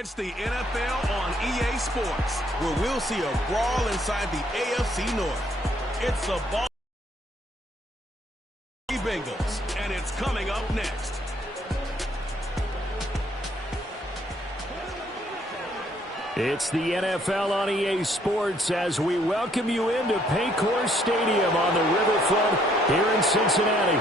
It's the NFL on EA Sports, where we'll see a brawl inside the AFC North. It's the Bengals, and it's coming up next. It's the NFL on EA Sports as we welcome you into Paycor Stadium on the riverfront here in Cincinnati.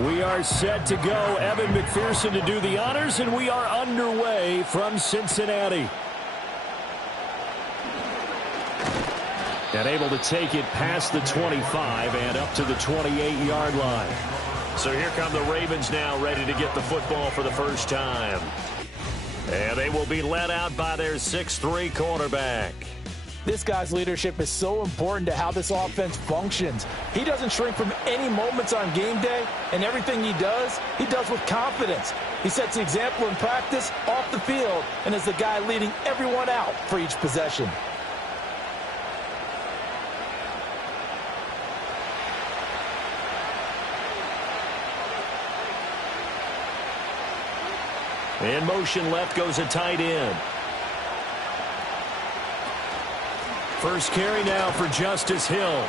We are set to go. Evan McPherson to do the honors, and we are underway from Cincinnati. And able to take it past the 25 and up to the 28-yard line. So here come the Ravens now, ready to get the football for the first time. And they will be led out by their 6'3" quarterback. This guy's leadership is so important to how this offense functions. He doesn't shrink from any moments on game day, and everything he does with confidence. He sets the example in practice, off the field, and is the guy leading everyone out for each possession. In motion left goes a tight end. First carry now for Justice Hill.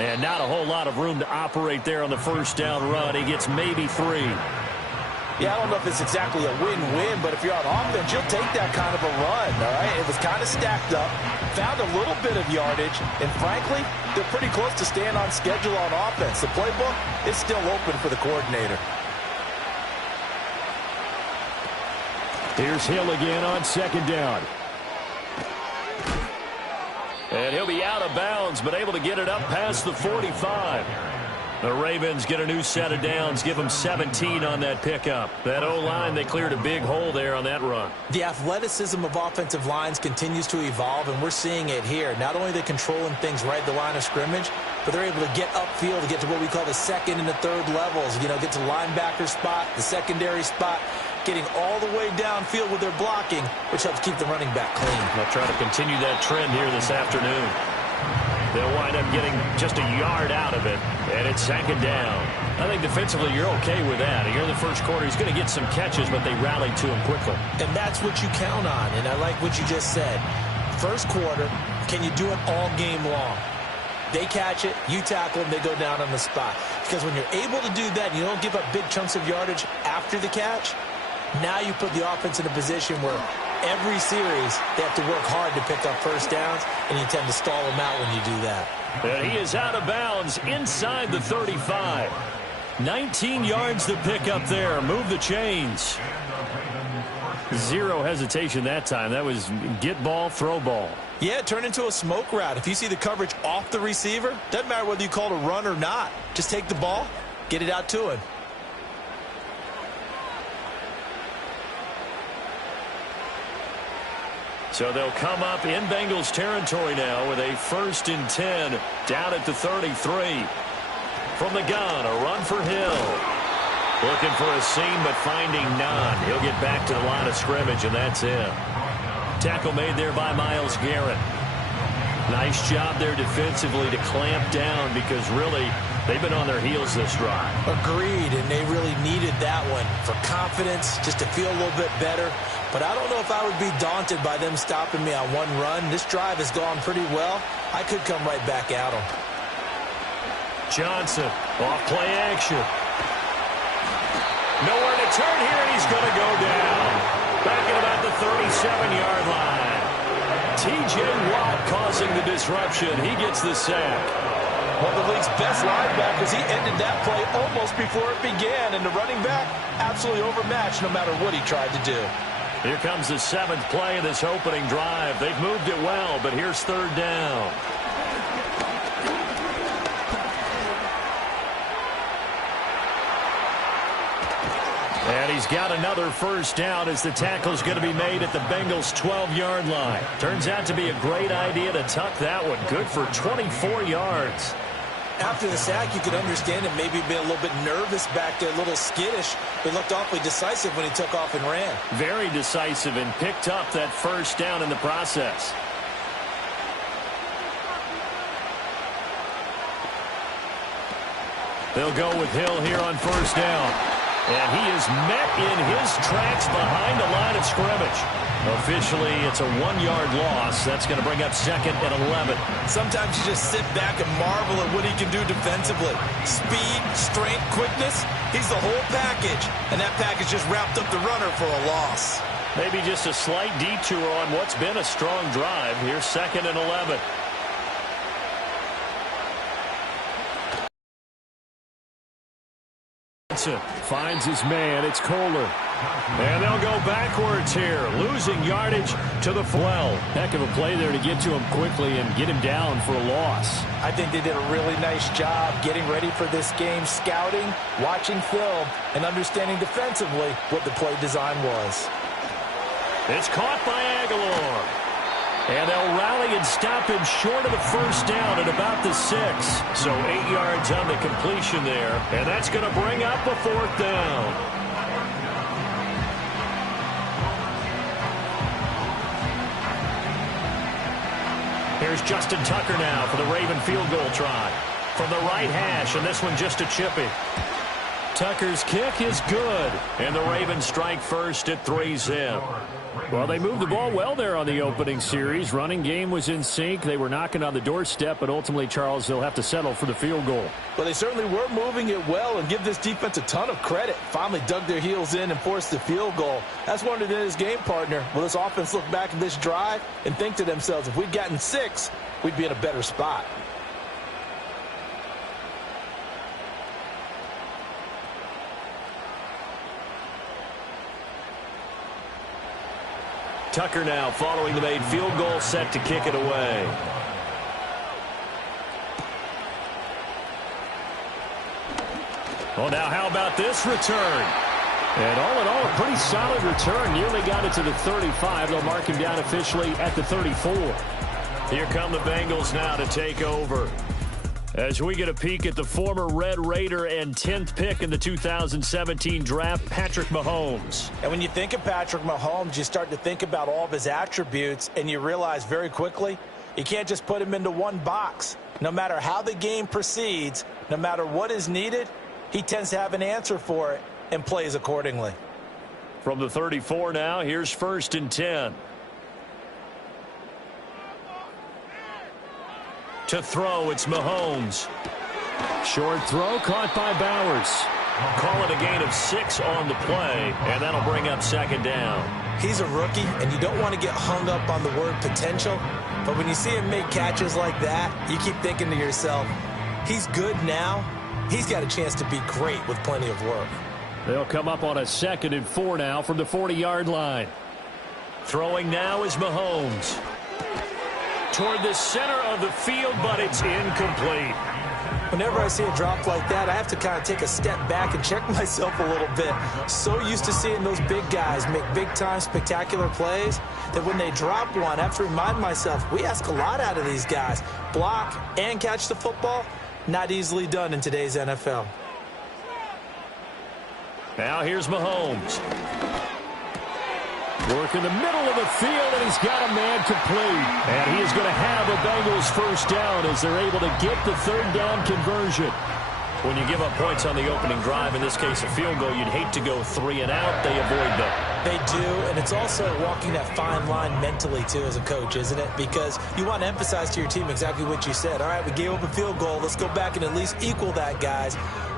And not a whole lot of room to operate there on the first down run. He gets maybe 3. Yeah, I don't know if it's exactly a win-win, but if you're on offense, you'll take that kind of a run, all right? It was kind of stacked up, found a little bit of yardage, and frankly, they're pretty close to staying on schedule on offense. The playbook is still open for the coordinator. Here's Hill again on second down. And he'll be out of bounds, but able to get it up past the 45. The Ravens get a new set of downs, give them 17 on that pickup. That O-line, they cleared a big hole there on that run. The athleticism of offensive lines continues to evolve, and we're seeing it here. Not only are they controlling things right at the line of scrimmage, but they're able to get upfield to get to what we call the second and the third levels. You know, get to linebacker spot, the secondary spot, getting all the way downfield with their blocking, which helps keep the running back clean. They'll try to continue that trend here this afternoon. They'll wind up getting just a yard out of it, and it's second down. I think defensively you're okay with that. Here in the first quarter, he's going to get some catches, but they rallied to him quickly. And that's what you count on, and I like what you just said. First quarter, can you do it all game long? They catch it, you tackle them, they go down on the spot. Because when you're able to do that, and you don't give up big chunks of yardage after the catch, now you put the offense in a position where every series they have to work hard to pick up first downs, and you tend to stall them out when you do that. And he is out of bounds inside the 35. 19 yards to pick up there. Move the chains. Zero hesitation that time. That was get ball, throw ball. Yeah, it turned into a smoke route. If you see the coverage off the receiver, doesn't matter whether you call it a run or not. Just take the ball, get it out to him. So they'll come up in Bengals territory now with a 1st and 10 down at the 33. From the gun, a run for Hill. Looking for a seam, but finding none. He'll get back to the line of scrimmage, and that's it. Tackle made there by Myles Garrett. Nice job there defensively to clamp down because really they've been on their heels this drive. Agreed, and they really needed that one for confidence, just to feel a little bit better. But I don't know if I would be daunted by them stopping me on one run. This drive has gone pretty well. I could come right back at them. Johnson, off play action. Nowhere to turn here, and he's going to go down. Back at about the 37-yard line. T.J. Watt causing the disruption. He gets the sack. One of the league's best linebackers. He ended that play almost before it began. And the running back, absolutely overmatched no matter what he tried to do. Here comes the 7th play of this opening drive. They've moved it well, but here's 3rd down. And he's got another 1st down as the tackle's going to be made at the Bengals' 12-yard line. Turns out to be a great idea to tuck that one. Good for 24 yards. After the sack, you could understand him maybe being a little bit nervous back there, a little skittish, but looked awfully decisive when he took off and ran. Very decisive and picked up that 1st down in the process. They'll go with Hill here on 1st down. And he is met in his tracks behind the line of scrimmage. Officially, it's a 1-yard loss. That's going to bring up 2nd and 11. Sometimes you just sit back and marvel at what he can do defensively. Speed, strength, quickness, he's the whole package. And that package just wrapped up the runner for a loss. Maybe just a slight detour on what's been a strong drive. Here's 2nd and 11. Finds his man. It's Kohler. And they'll go backwards here. Losing yardage to the 12. Heck of a play there to get to him quickly and get him down for a loss. I think they did a really nice job getting ready for this game, scouting, watching film, and understanding defensively what the play design was. It's caught by Aguilar. And they'll rally and stop him short of the 1st down at about the 6. So 8 yards on the completion there. And that's going to bring up a 4th down. Here's Justin Tucker now for the Raven field goal try. From the right hash, and this one just a chippy. Tucker's kick is good. And the Ravens strike first at 3's in. Well, they moved the ball well there on the opening series. Running game was in sync. They were knocking on the doorstep, but ultimately, Charles, they'll have to settle for the field goal. Well, they certainly were moving it well, and give this defense a ton of credit. Finally dug their heels in and forced the field goal. That's one of his game partner. Will this offense look back at this drive and think to themselves, if we'd gotten 6, we'd be in a better spot. Tucker now following the made field goal, set to kick it away. Well, now how about this return? And all in all, a pretty solid return. Nearly got it to the 35. They'll mark him down officially at the 34. Here come the Bengals now to take over. As we get a peek at the former Red Raider and 10th pick in the 2017 draft, Patrick Mahomes. And when you think of Patrick Mahomes, you start to think about all of his attributes, and you realize very quickly, you can't just put him into one box. No matter how the game proceeds, no matter what is needed, he tends to have an answer for it and plays accordingly. From the 34 now, here's 1st and 10. To throw, it's Mahomes. Short throw caught by Bowers. Call it a gain of 6 on the play, and that'll bring up 2nd down. He's a rookie, and you don't want to get hung up on the word potential, but when you see him make catches like that, you keep thinking to yourself, he's good now. He's got a chance to be great with plenty of work. They'll come up on a 2nd and 4 now from the 40-yard line. Throwing now is Mahomes. Toward the center of the field, but it's incomplete. Whenever I see a drop like that, I have to kind of take a step back and check myself a little bit. So used to seeing those big guys make big-time spectacular plays that when they drop one, I have to remind myself, we ask a lot out of these guys. Block and catch the football, not easily done in today's NFL. Now here's Mahomes. Work in the middle of the field, and he's got a man complete. And he is going to have a Bengals 1st down as they're able to get the 3rd down conversion. When you give up points on the opening drive, in this case a field goal, you'd hate to go 3 and out. They avoid them. They do, and it's also walking that fine line mentally, too, as a coach, isn't it? Because you want to emphasize to your team exactly what you said. All right, we gave up a field goal. Let's go back and at least equal that, guys.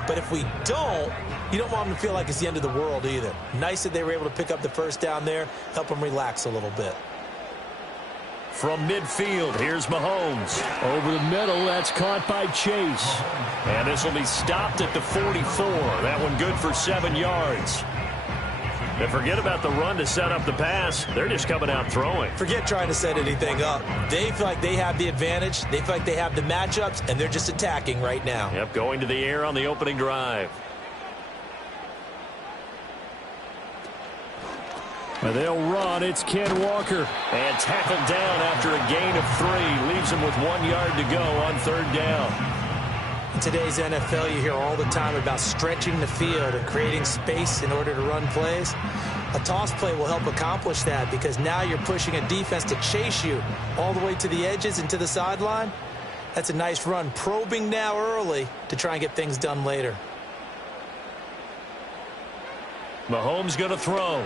But if we don't, you don't want them to feel like it's the end of the world either. Nice that they were able to pick up the 1st down there, help them relax a little bit. From midfield, here's Mahomes. Over the middle, that's caught by Chase. And this will be stopped at the 44. That one good for 7 yards. And forget about the run to set up the pass. They're just coming out throwing. Forget trying to set anything up. They feel like they have the advantage. They feel like they have the matchups, and they're just attacking right now. Yep, going to the air on the opening drive. And they'll run. It's Ken Walker. And tackled down after a gain of 3. Leaves him with 1 yard to go on 3rd down. In today's NFL, you hear all the time about stretching the field and creating space in order to run plays. A toss play will help accomplish that because now you're pushing a defense to chase you all the way to the edges and to the sideline. That's a nice run, probing now early to try and get things done later. Mahomes going to throw.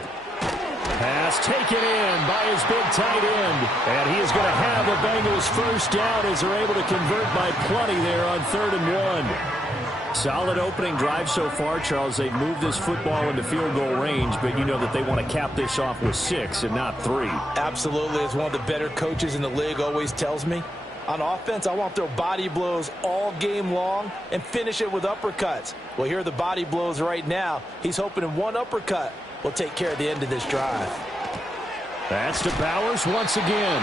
Pass taken in by his big tight end. And he is going to have the Bengals first down as they're able to convert by plenty there on 3rd and 1. Solid opening drive so far, Charles. They've moved this football into field goal range, but you know that they want to cap this off with 6 and not 3. Absolutely. As one of the better coaches in the league always tells me, on offense, I want to throw body blows all game long and finish it with uppercuts. Well, here are the body blows right now. He's hoping in one uppercut will take care of the end of this drive. That's to Bowers once again.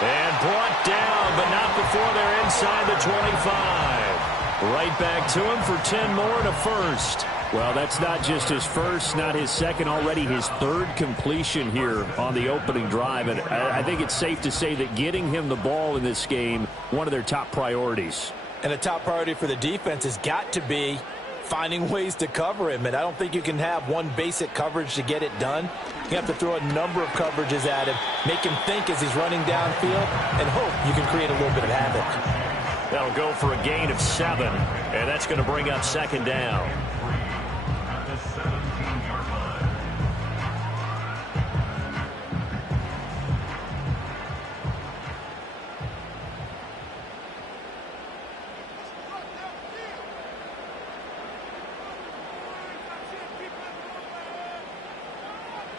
And brought down, but not before they're inside the 25. Right back to him for 10 more and a first. Well, that's not just his first, not his second, already his 3rd completion here on the opening drive. And I think it's safe to say that getting him the ball in this game, one of their top priorities. And a top priority for the defense has got to be finding ways to cover him. And I don't think you can have one basic coverage to get it done. You have to throw a number of coverages at him, make him think as he's running downfield, and hope you can create a little bit of havoc. That'll go for a gain of 7, and that's going to bring up 2nd down.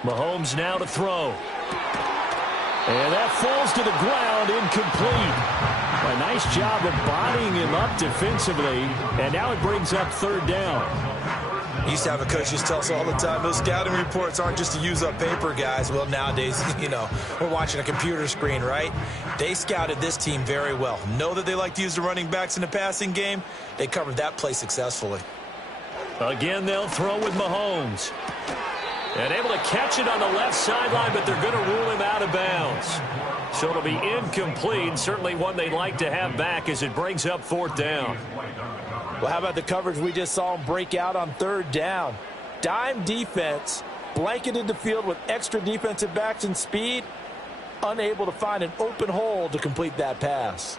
Mahomes now to throw. And that falls to the ground, incomplete. A nice job of bodying him up defensively, and now it brings up 3rd down. I used to have a coach who used to tell us all the time, those scouting reports aren't just to use up paper, guys. Well, nowadays, you know, we're watching a computer screen, right? They scouted this team very well. Know that they like to use the running backs in the passing game. They covered that play successfully. Again, they'll throw with Mahomes. And able to catch it on the left sideline, but they're going to rule him out of bounds. So it'll be incomplete. Certainly one they'd like to have back as it brings up 4th down. Well, how about the coverage we just saw him break out on 3rd down? Dime defense, blanketed the field with extra defensive backs and speed, unable to find an open hole to complete that pass.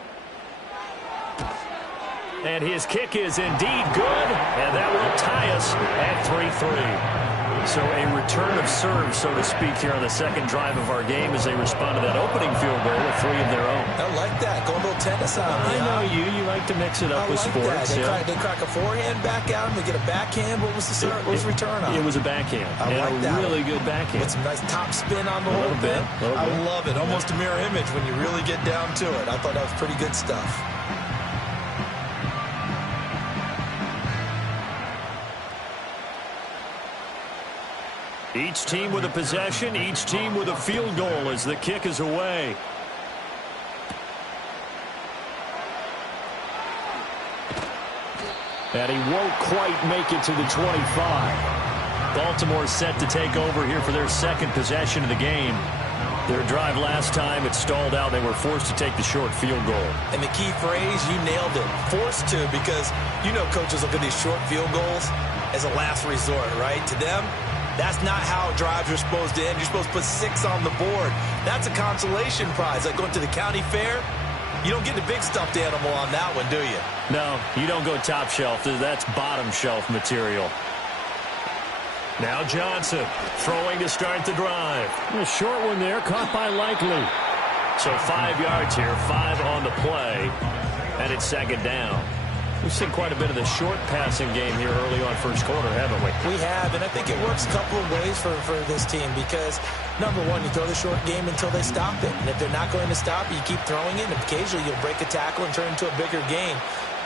And his kick is indeed good, and that will tie us at 3-3. So a return of serve, so to speak, here on the 2nd drive of our game as they respond to that opening field goal with 3 of their own. I like that. Going a little tennis on me. I know you like to mix it up with sports. They crack a forehand back out, and we get a backhand. What was the return on? It was a backhand. I like that. Really good backhand. With some nice top spin on the whole thing. I love it. Almost a mirror image when you really get down to it. I thought that was pretty good stuff. Each team with a possession, each team with a field goal as the kick is away. And he won't quite make it to the 25. Baltimore set to take over here for their 2nd possession of the game. Their drive last time, it stalled out. They were forced to take the short field goal. And the key phrase, you nailed it. Forced to, because you know coaches look at these short field goals as a last resort, right? To them, that's not how drives are supposed to end. You're supposed to put 6 on the board. That's a consolation prize. Like going to the county fair, you don't get the big stuffed animal on that one, do you? No, you don't go top shelf. That's bottom shelf material. Now Johnson throwing to start the drive. A short one there, caught by Likely. So 5 yards here, 5 on the play, and it's 2nd down. We've seen quite a bit of the short passing game here early on first quarter, haven't we? We have, and I think it works a couple of ways for this team because, number one, you throw the short game until they stop it. And if they're not going to stop it, you keep throwing it, and occasionally you'll break a tackle and turn into a bigger gain.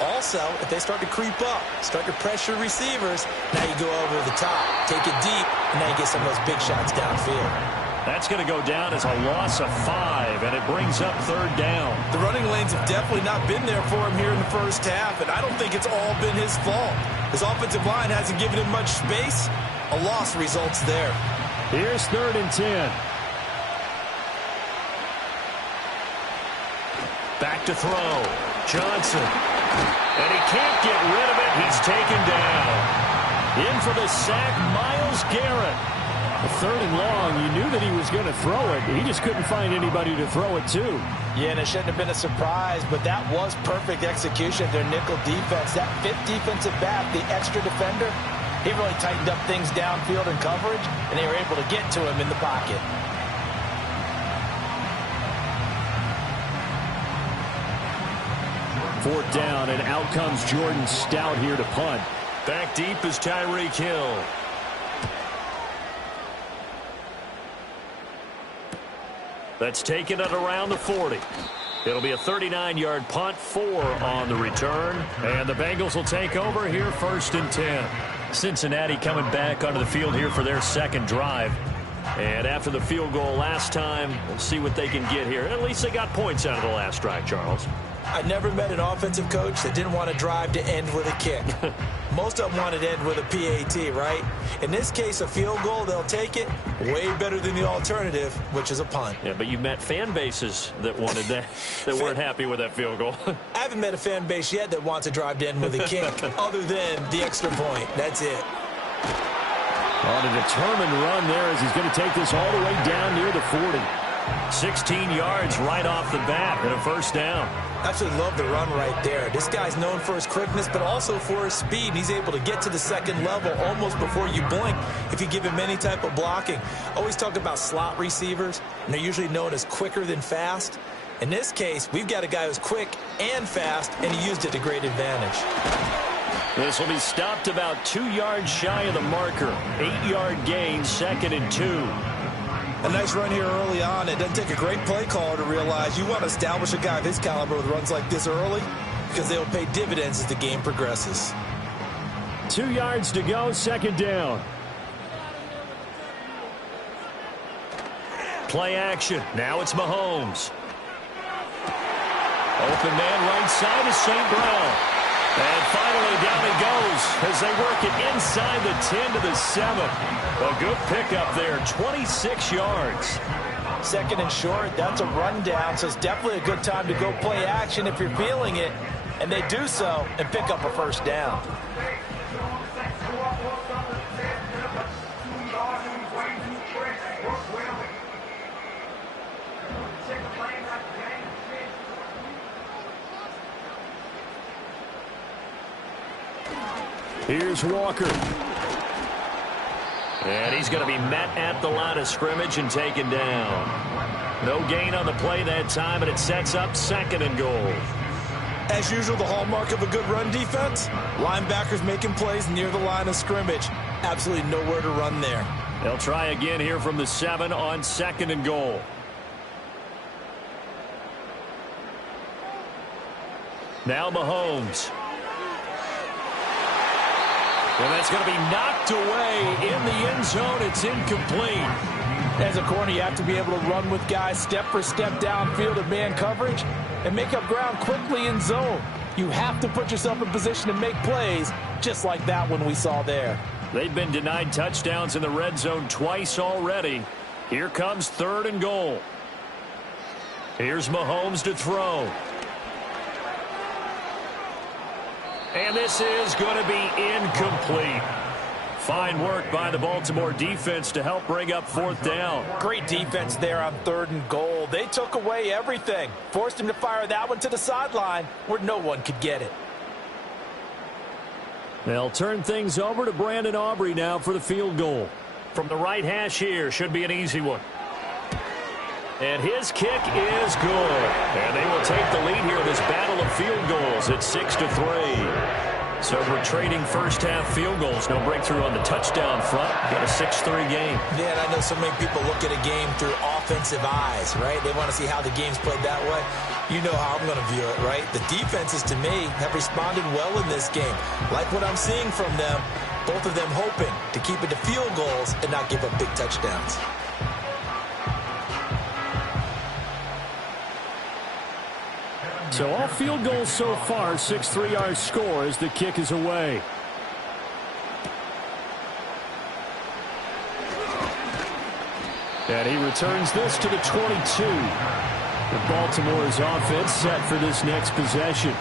Also, if they start to creep up, start to pressure receivers, now you go over the top, take it deep, and now you get some of those big shots downfield. That's going to go down as a loss of 5, and it brings up 3rd down. The running lanes have definitely not been there for him here in the first half, and I don't think it's all been his fault. His offensive line hasn't given him much space. A loss results there. Here's 3rd and 10. Back to throw. Johnson. And he can't get rid of it. He's taken down. In for the sack, Myles Garrett. A 3rd and long, you knew that he was going to throw it. He just couldn't find anybody to throw it to. Yeah, and it shouldn't have been a surprise, but that was perfect execution of their nickel defense. That 5th defensive back, the extra defender, he really tightened up things downfield in coverage, and they were able to get to him in the pocket. Fourth down, and out comes Jordan Stout here to punt. Back deep is Tyreek Hill. That's taken at around the 40. It'll be a 39-yard punt, 4 on the return. And the Bengals will take over here 1st and 10. Cincinnati coming back onto the field here for their 2nd drive. And after the field goal last time, we'll see what they can get here. At least they got points out of the last drive, Charles. I never met an offensive coach that didn't want to drive to end with a kick. Most of them wanted to end with a PAT, right? In this case, a field goal, they'll take it. Way better than the alternative, which is a punt. Yeah, but you met fan bases that wanted that, that weren't happy with that field goal. I haven't met a fan base yet that wants to drive to end with a kick, other than the extra point. That's it. On a determined run there as he's going to take this all the way down near the 40. 16 yards right off the bat and a 1st down. Absolutely love the run right there. This guy's known for his quickness, but also for his speed. And he's able to get to the 2nd level almost before you blink if you give him any type of blocking. Always talk about slot receivers, and they're usually known as quicker than fast. In this case, we've got a guy who's quick and fast, and he used it to great advantage. This will be stopped about 2 yards shy of the marker. 8-yard gain, 2nd and 2. A nice run here early on. It doesn't take a great play caller to realize you want to establish a guy of his caliber with runs like this early because they will pay dividends as the game progresses. 2 yards to go, 2nd down. Play action. Now it's Mahomes. Open man right side is St. Brown. And finally down he goes as they work it inside the 10 to the 7. A good pickup there, 26 yards. 2nd and short, that's a rundown, so it's definitely a good time to go play action if you're feeling it. And they do so and pick up a 1st down. Here's Walker. And he's going to be met at the line of scrimmage and taken down. No gain on the play that time, and it sets up 2nd and goal. As usual, the hallmark of a good run defense, linebackers making plays near the line of scrimmage. Absolutely nowhere to run there. They'll try again here from the 7 on 2nd and goal. Now Mahomes. And that's going to be knocked away in the end zone. It's incomplete. As a corner, you have to be able to run with guys step for step downfield of man coverage and make up ground quickly in zone. You have to put yourself in position to make plays, just like that one we saw there. They've been denied touchdowns in the red zone twice already. Here comes 3rd and goal. Here's Mahomes to throw. And this is going to be incomplete. Fine work by the Baltimore defense to help bring up 4th down. Great defense there on 3rd and goal. They took away everything. Forced him to fire that one to the sideline where no one could get it. They'll turn things over to Brandon Aubrey now for the field goal. From the right hash here, should be an easy one. And his kick is good. And they will take the lead here in this battle of field goals at 6-3. So we're trading first-half field goals. No breakthrough on the touchdown front. Got a 6-3 game. Yeah, and I know so many people look at a game through offensive eyes, right? They want to see how the game's played that way. You know how I'm going to view it, right? The defenses, to me, have responded well in this game. Like what I'm seeing from them, both of them hoping to keep it to field goals and not give up big touchdowns. So all field goals so far, 6-3 our score as the kick is away. And he returns this to the 22. The Baltimore's offense set for this next possession.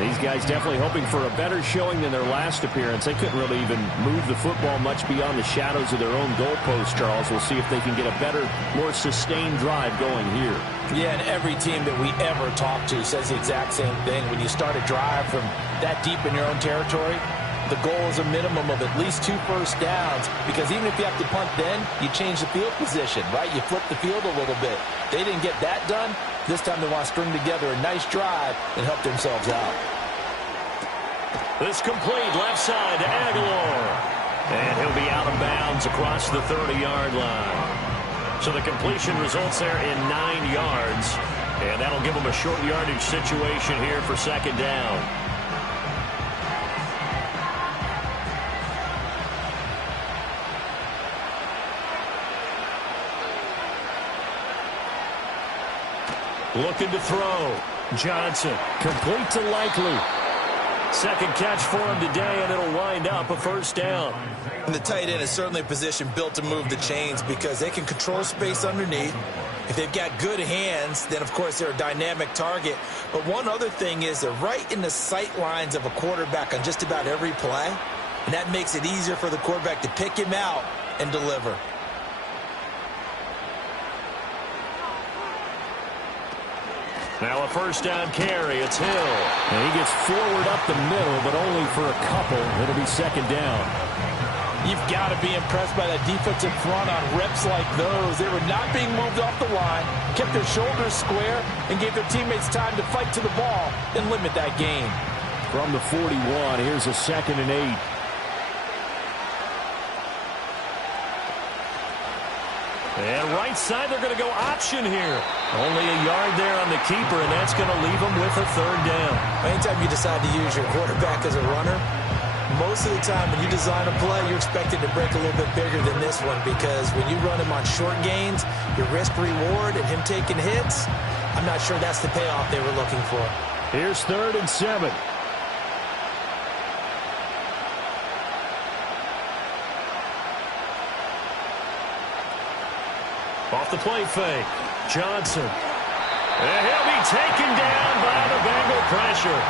These guys definitely hoping for a better showing than their last appearance. They couldn't really even move the football much beyond the shadows of their own goalpost, Charles. We'll see if they can get a better, more sustained drive going here. Yeah, and every team that we ever talk to says the exact same thing. When you start a drive from that deep in your own territory, the goal is a minimum of at least 2 first downs, because even if you have to punt then, you change the field position, right? You flip the field a little bit. They didn't get that done. This time they want to string together a nice drive and help themselves out. This complete left side to Aguilar. And he'll be out of bounds across the 30-yard line. So the completion results there in 9 yards. And that'll give them a short yardage situation here for second down. Looking to throw. Johnson. Complete to Likely. Second catch for him today, and it'll wind up a first down. And the tight end is certainly a position built to move the chains because they can control space underneath. If they've got good hands, then, of course, they're a dynamic target. But one other thing is they're right in the sight lines of a quarterback on just about every play, and that makes it easier for the quarterback to pick him out and deliver. Now a first down carry. It's Hill. And he gets forward up the middle, but only for a couple. It'll be second down. You've got to be impressed by that defensive front on reps like those. They were not being moved off the line, kept their shoulders square, and gave their teammates time to fight to the ball and limit that gain. From the 41, here's a 2nd and 8. And right side, they're going to go option here. Only a yard there on the keeper, and that's going to leave them with a third down. Anytime you decide to use your quarterback as a runner, most of the time when you design a play, you're expected to break a little bit bigger than this one, because when you run him on short gains, your risk-reward and him taking hits, I'm not sure that's the payoff they were looking for. Here's 3rd and 7. Off the play fake. Johnson. And he'll be taken down by the Bengal pressure.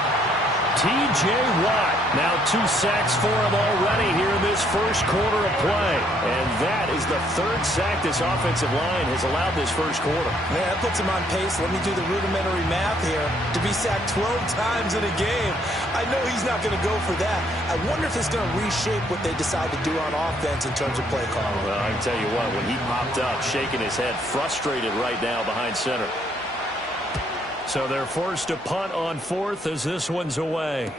T.J. Watt. Now 2 sacks for him already here in this first quarter of play. And that is the 3rd sack this offensive line has allowed this first quarter. Man, that puts him on pace. Let me do the rudimentary math here. To be sacked 12 times in a game. I know he's not going to go for that. I wonder if it's going to reshape what they decide to do on offense in terms of play calling. Well, I can tell you what, when he popped up, shaking his head, frustrated right now behind center. So they're forced to punt on 4th as this one's away.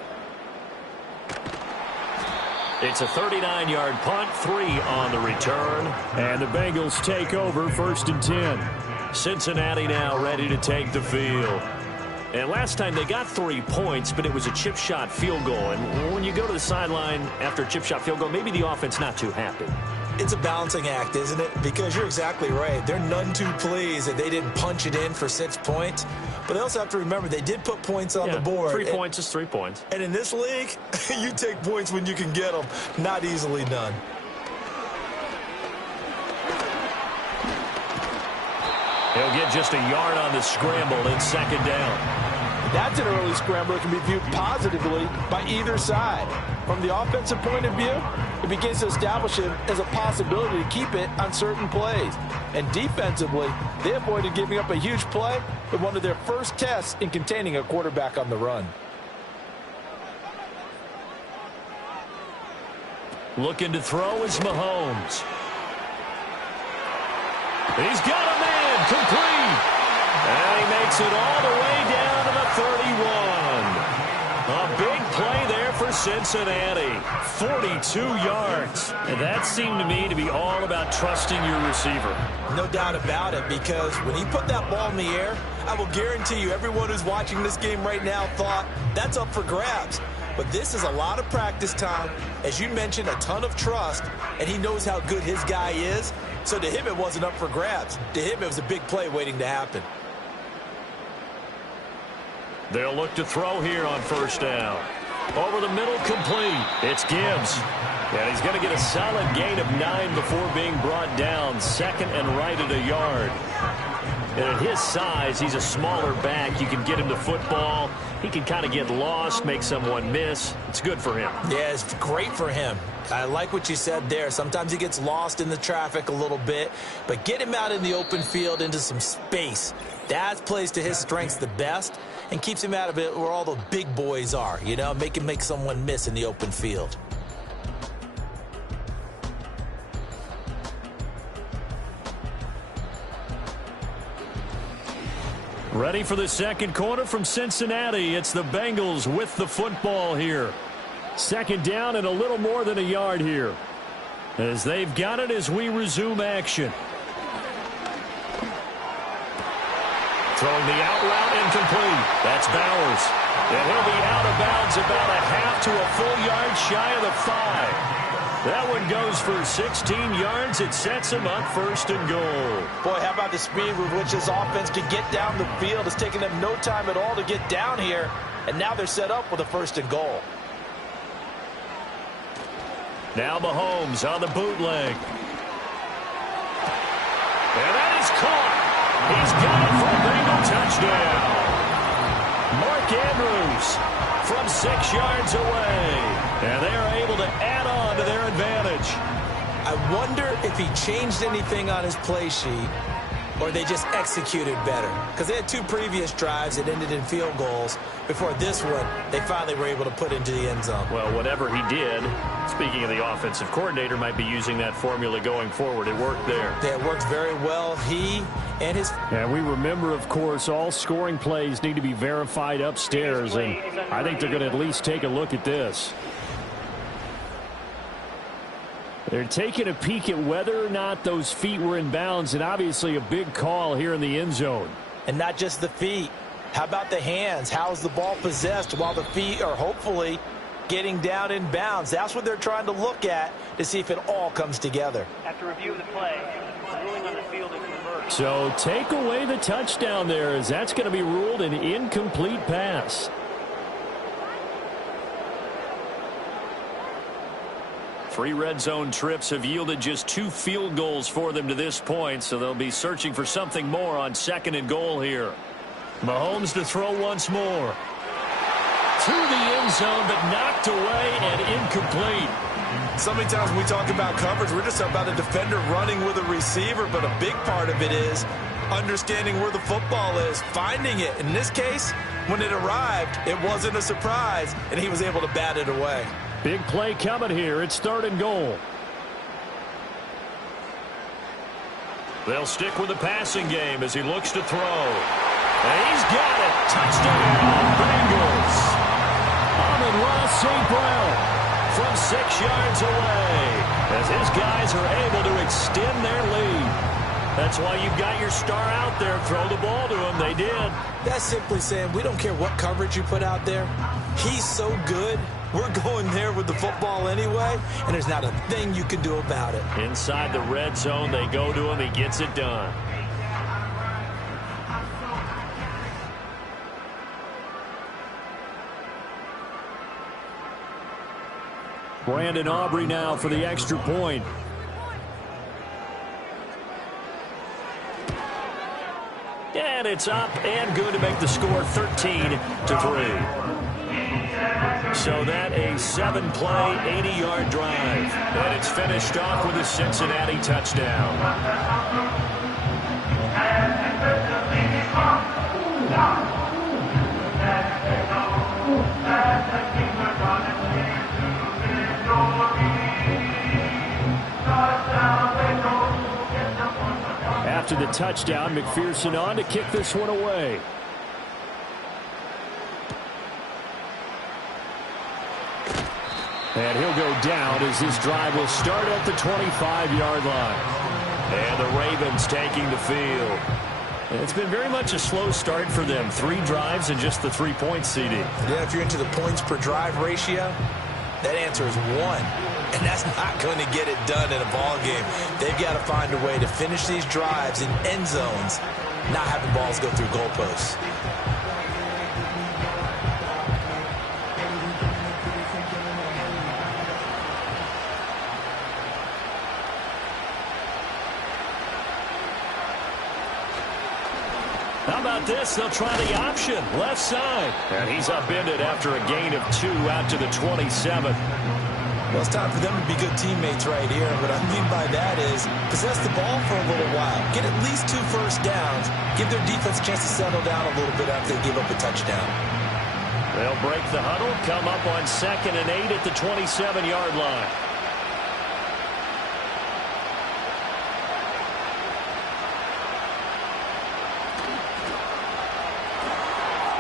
It's a 39-yard punt, 3 on the return. And the Bengals take over 1st and 10. Cincinnati now ready to take the field. And last time they got 3 points, but it was a chip shot field goal. And when you go to the sideline after a chip shot field goal, maybe the offense not too happy. It's a balancing act, isn't it? Because you're exactly right. They're none too pleased that they didn't punch it in for 6 points. But they also have to remember they did put points on the board. 3 points is 3 points. And in this league, you take points when you can get them. Not easily done. He'll get just a yard on the scramble in second down. That's an early scramble that can be viewed positively by either side. From the offensive point of view, it begins to establish it as a possibility to keep it on certain plays. And defensively, they avoided giving up a huge play in one of their first tests in containing a quarterback on the run. Looking to throw is Mahomes. He's got a man complete. And he makes it all the way down to the 31. A big play there for Cincinnati. 42 yards. And that seemed to me to be all about trusting your receiver. No doubt about it, because when he put that ball in the air, I will guarantee you everyone who's watching this game right now thought that's up for grabs. But this is a lot of practice time. As you mentioned, a ton of trust, and he knows how good his guy is. So to him, it wasn't up for grabs. To him, it was a big play waiting to happen. They'll look to throw here on first down. Over the middle, complete. It's Gibbs. And he's going to get a solid gain of 9 before being brought down. Second and right at a yard. And at his size, he's a smaller back. You can get him to football. He can kind of get lost, make someone miss. It's good for him. Yeah, it's great for him. I like what you said there. Sometimes he gets lost in the traffic a little bit, but get him out in the open field into some space. That plays to his strengths the best and keeps him out of it where all the big boys are, you know, make him make someone miss in the open field. Ready for the second quarter from Cincinnati. It's the Bengals with the football here. Second down and a little more than a yard here, as they've got it as we resume action. Throwing the out route incomplete. That's Bowers. And he'll be out of bounds about a half to a full yard shy of the 5. That one goes for 16 yards. It sets him up first and goal. Boy, how about the speed with which this offense can get down the field? It's taken them no time at all to get down here, and now they're set up with a first and goal. Now Mahomes on the bootleg. And that is caught. He's got it for a Bengal touchdown. Mark Andrews from 6 yards away. And they are able to add on to their advantage. I wonder if he changed anything on his play sheet or they just executed better. Because they had 2 previous drives that ended in field goals. Before this one, they finally were able to put into the end zone. Well, whatever he did, speaking of the offensive coordinator, might be using that formula going forward. It worked there. Yeah, it worked very well. He and his... And we remember, of course, all scoring plays need to be verified upstairs. And I think they're going to at least take a look at this. They're taking a peek at whether or not those feet were in bounds, and obviously a big call here in the end zone. And not just the feet. How about the hands? How's the ball possessed while the feet are hopefully getting down in bounds? That's what they're trying to look at to see if it all comes together. After review of the play, the ruling on the field is reversed. So take away the touchdown there, as that's going to be ruled an incomplete pass. 3 red zone trips have yielded just 2 field goals for them to this point, so they'll be searching for something more on second and goal here. Mahomes to throw once more. To the end zone, but knocked away and incomplete. So many times when we talk about coverage, we're just about a defender running with a receiver, but a big part of it is understanding where the football is, finding it. In this case, when it arrived, it wasn't a surprise, and he was able to bat it away. Big play coming here. It's third and goal. They'll stick with the passing game as he looks to throw. And he's got it. Touchdown, Bengals. Amon-Ra St. Brown from 6 yards away as his guys are able to extend their lead. That's why you've got your star out there. Throw the ball to him. They did. That's simply saying we don't care what coverage you put out there. He's so good. We're going there with the football anyway, and there's not a thing you can do about it. Inside the red zone, they go to him. He gets it done. Brandon Aubrey now for the extra point. And it's up and good to make the score 13-3. So that a 7-play, 80-yard drive. And it's finished off with a Cincinnati touchdown. After the touchdown, McPherson on to kick this one away. And he'll go down as this drive will start at the 25-yard line. And the Ravens taking the field. It's been very much a slow start for them. 3 drives and just the 3 points, CD. Yeah, if you're into the points per drive ratio, that answer is 1. And that's not going to get it done in a ball game. They've got to find a way to finish these drives in end zones, not having balls go through goalposts. How about this? They'll try the option, left side. And he's upended after a gain of 2 out to the 27. Well, it's time for them to be good teammates right here. What I mean by that is possess the ball for a little while. Get at least 2 first downs. Give their defense a chance to settle down a little bit after they give up a touchdown. They'll break the huddle, come up on 2nd and 8 at the 27-yard line.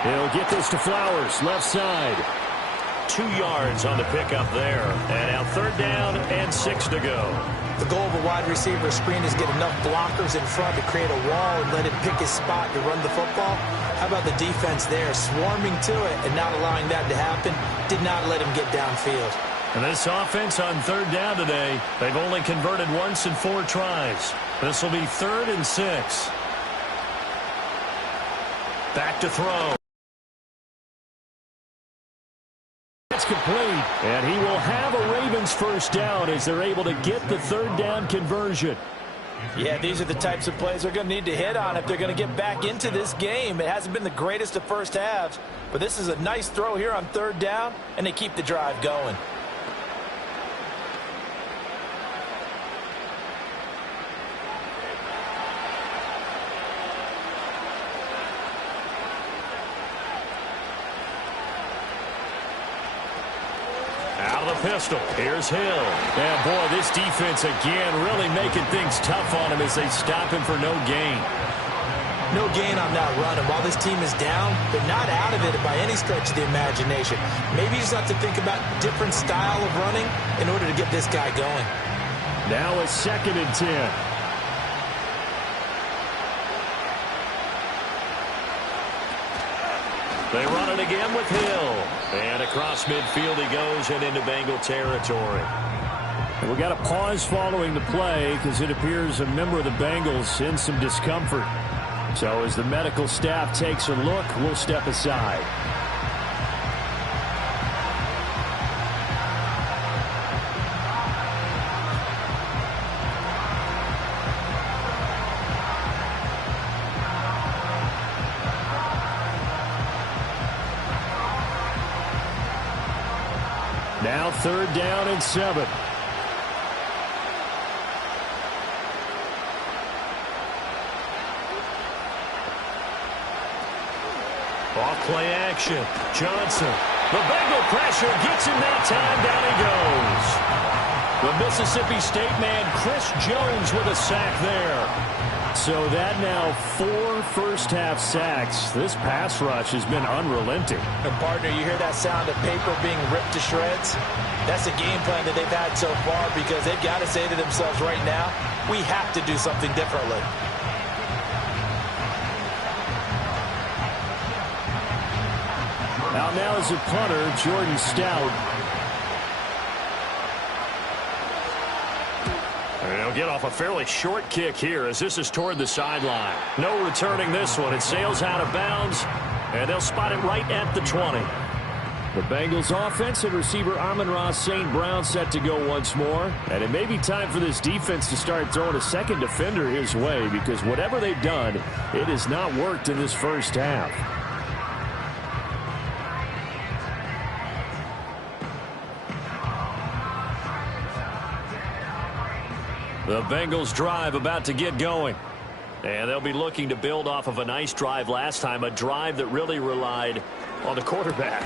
He'll get this to Flowers, left side. 2 yards on the pickup there. And now 3rd down and 6 to go. The goal of a wide receiver screen is get enough blockers in front to create a wall and let him pick his spot to run the football. How about the defense there, swarming to it and not allowing that to happen? Did not let him get downfield. And this offense on 3rd down today, they've only converted once in 4 tries. This will be 3rd and 6. Back to throw. It's complete, and he will have a Ravens first down as they're able to get the 3rd down conversion. Yeah, these are the types of plays they're going to need to hit on if they're going to get back into this game. It hasn't been the greatest of first halves, but this is a nice throw here on 3rd down, and they keep the drive going. Pistol. Here's Hill. And boy, this defense again really making things tough on him as they stop him for no gain. No gain on that run, and while this team is down, they're not out of it by any stretch of the imagination. Maybe you just have to think about different style of running in order to get this guy going. Now it's 2nd and 10. They run it again with Hill. And across midfield he goes and into Bengal territory. And we got a pause following the play because it appears a member of the Bengals in some discomfort. So as the medical staff takes a look, we'll step aside. Now 3rd down and 7. Off play action. Johnson. The Bengal pressure gets him that time. Down he goes. The Mississippi State man, Chris Jones, with a sack there. So that now 4 first-half sacks. This pass rush has been unrelenting. And partner, you hear that sound of paper being ripped to shreds? That's the game plan that they've had so far because they've got to say to themselves right now, we have to do something differently. Now is a punter, Jordan Stout. They'll get off a fairly short kick here as this is toward the sideline. No returning this one. It sails out of bounds, and they'll spot it right at the 20. The Bengals offense and receiver Amon-Ra St. Brown set to go once more. And it may be time for this defense to start throwing a second defender his way because whatever they've done, it has not worked in this first half. The Bengals drive about to get going. And they'll be looking to build off of a nice drive last time, a drive that really relied on the quarterback.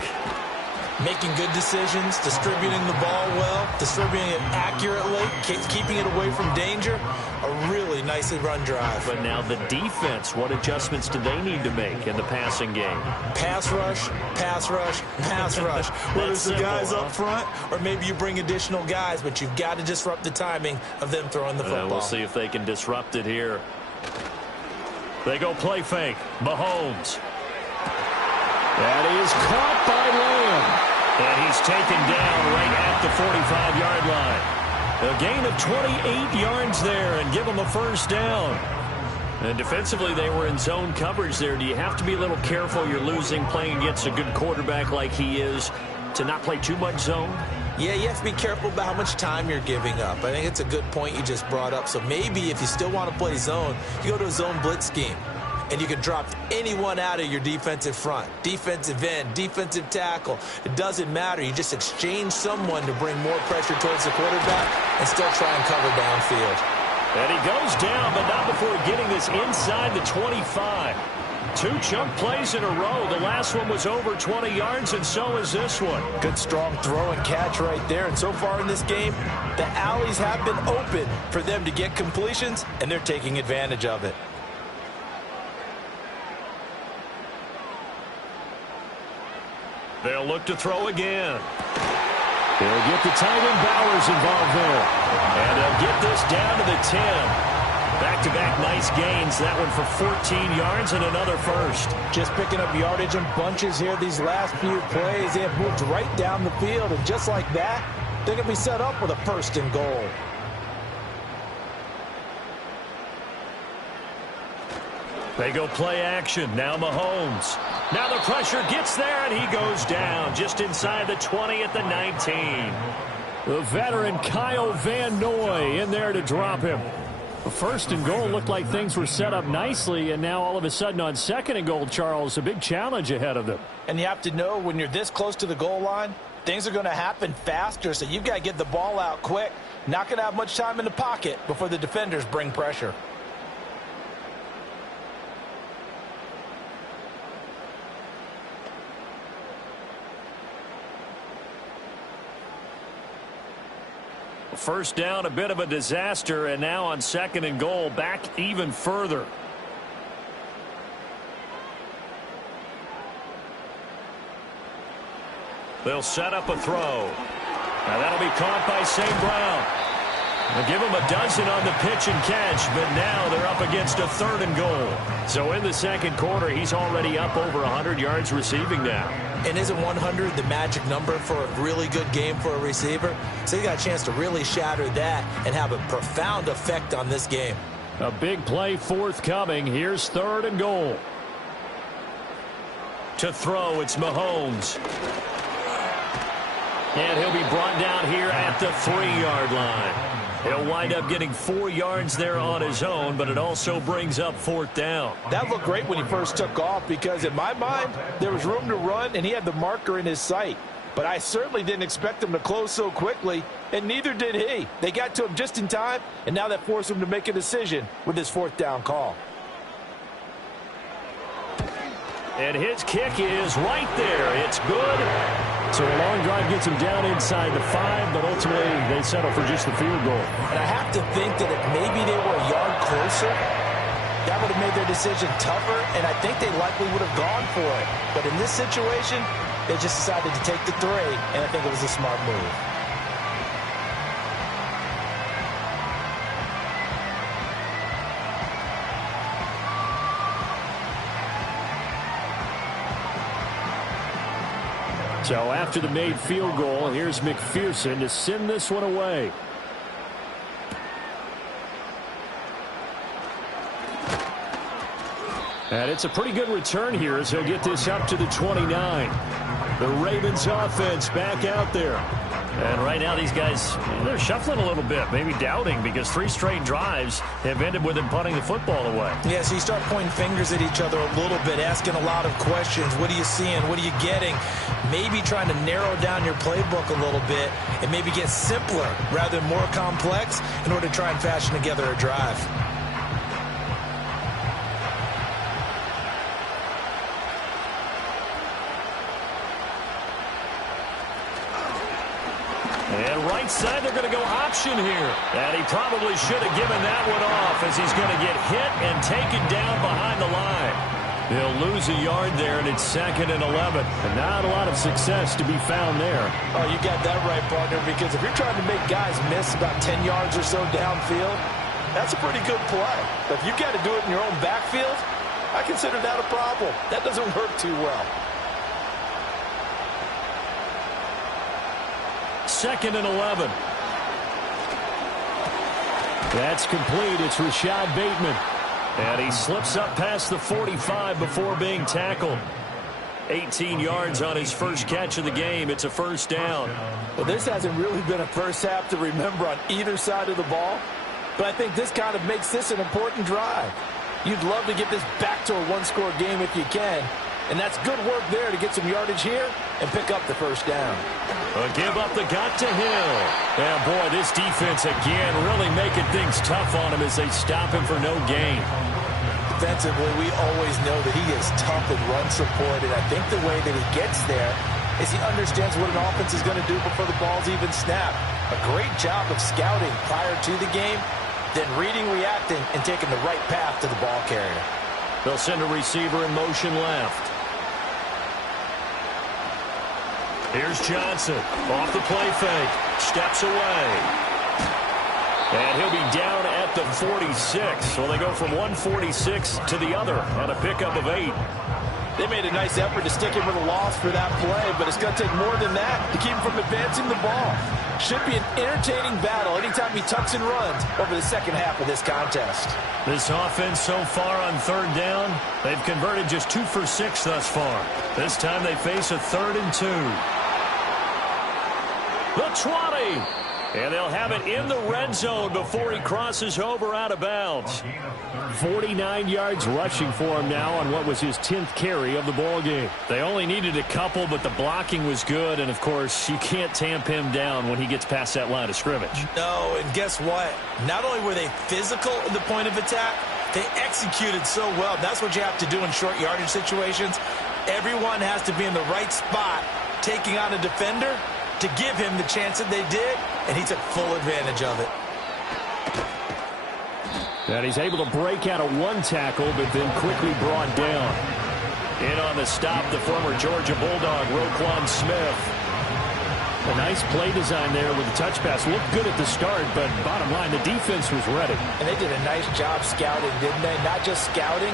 Making good decisions, distributing the ball well, distributing it accurately, keeping it away from danger. A really nice run drive. But now the defense, what adjustments do they need to make in the passing game? Pass rush, pass rush, pass rush. Whether it's the guys up front or maybe you bring additional guys, but you've got to disrupt the timing of them throwing the football. We'll see if they can disrupt it here. They go play fake. Mahomes. That is caught by Lamb. And he's taken down right at the 45-yard line. A gain of 28 yards there and give them a first down. And defensively, they were in zone coverage there. Do you have to be a little careful? You're losing playing against a good quarterback like he is to not play too much zone? Yeah, you have to be careful about how much time you're giving up. I think it's a good point you just brought up. So maybe if you still want to play zone, you go to a zone blitz scheme. And you can drop anyone out of your defensive front, defensive end, defensive tackle. It doesn't matter. You just exchange someone to bring more pressure towards the quarterback and still try and cover downfield. And he goes down, but not before getting this inside the 25. 2 chunk plays in a row. The last one was over 20 yards, and so is this one. Good, strong throw and catch right there. And so far in this game, the alleys have been open for them to get completions, and they're taking advantage of it. They'll look to throw again. They'll get the tight end Bowers involved there. And they'll get this down to the 10. Back-to-back nice gains. That one for 14 yards and another first. Just picking up yardage in bunches here these last few plays. They have moved right down the field. And just like that, they're going to be set up with a first and goal. They go play action. Now Mahomes. Now the pressure gets there, and he goes down just inside the 20 at the 19. The veteran Kyle Van Noy in there to drop him. The first and goal looked like things were set up nicely, and now all of a sudden on second and goal, Charles, a big challenge ahead of them. And you have to know when you're this close to the goal line, things are going to happen faster, so you've got to get the ball out quick. Not going to have much time in the pocket before the defenders bring pressure. First down, a bit of a disaster, and now on second and goal, back even further. They'll set up a throw. Now that'll be caught by St. Brown. They'll give him a dozen on the pitch and catch, but now they're up against a third and goal. So in the second quarter, he's already up over 100 yards receiving now. And isn't 100 the magic number for a really good game for a receiver? So you got a chance to really shatter that and have a profound effect on this game. A big play forthcoming. Here's third and goal. To throw, it's Mahomes. And he'll be brought down here at the 3-yard line. He'll wind up getting 4 yards there on his own, but it also brings up fourth down. That looked great when he first took off because, in my mind, there was room to run, and he had the marker in his sight. But I certainly didn't expect him to close so quickly, and neither did he. They got to him just in time, and now that forced him to make a decision with his fourth down call. And his kick is right there. It's good. So a long drive gets him down inside the 5, but ultimately they settle for just the field goal. And I have to think that if maybe they were a yard closer, that would have made their decision tougher, and I think they likely would have gone for it. But in this situation, they just decided to take the 3, and I think it was a smart move. So after the made field goal, here's McPherson to send this one away. And it's a pretty good return here as he'll get this up to the 29. The Ravens offense back out there. And right now these guys, they're shuffling a little bit, maybe doubting, because 3 straight drives have ended with them punting the football away. Yeah, so you start pointing fingers at each other a little bit, asking a lot of questions. What are you seeing? What are you getting? Maybe trying to narrow down your playbook a little bit and maybe get simpler rather than more complex in order to try and fashion together a drive. And right side, they're going to go option here. And he probably should have given that one off as he's going to get hit and taken down behind the line. They'll lose a yard there, and it's 2nd and 11. And not a lot of success to be found there. Oh, you got that right, partner, because if you're trying to make guys miss about 10 yards or so downfield, that's a pretty good play. But if you've got to do it in your own backfield, I consider that a problem. That doesn't work too well. 2nd and 11. That's complete. It's Rashad Bateman. And he slips up past the 45 before being tackled. 18 yards on his first catch of the game. It's a first down. Well, this hasn't really been a first half to remember on either side of the ball. But I think this kind of makes this an important drive. You'd love to get this back to a one-score game if you can. And that's good work there to get some yardage here and pick up the first down. A give up the got to Hill. Yeah, boy, this defense again really making things tough on him as they stop him for no gain. Defensively, we always know that he is tough in run support, and I think the way that he gets there is he understands what an offense is going to do before the ball's even snapped. A great job of scouting prior to the game, then reading, reacting, and taking the right path to the ball carrier. They'll send a receiver in motion left. Here's Johnson. Off the play fake. Steps away. And he'll be down at the 46. So they go from 146 to the other on a pickup of 8. They made a nice effort to stick him with a loss for that play, but it's going to take more than that to keep him from advancing the ball. Should be an entertaining battle anytime he tucks and runs over the second half of this contest. This offense so far on 3rd down, they've converted just 2 for 6 thus far. This time they face a 3rd and 2. The 20. And they'll have it in the red zone before he crosses over out of bounds. 49 yards rushing for him now on what was his 10th carry of the ball game. They only needed a couple, but the blocking was good. And, of course, you can't tamp him down when he gets past that line of scrimmage. No, and guess what? Not only were they physical at the point of attack, they executed so well. That's what you have to do in short yardage situations. Everyone has to be in the right spot, taking on a defender to give him the chance that they did, and he took full advantage of it. And he's able to break out of one tackle, but then quickly brought down. In on the stop, the former Georgia Bulldog, Roquan Smith. A nice play design there with the touch pass. Looked good at the start, but bottom line, the defense was ready. And they did a nice job scouting, didn't they? Not just scouting,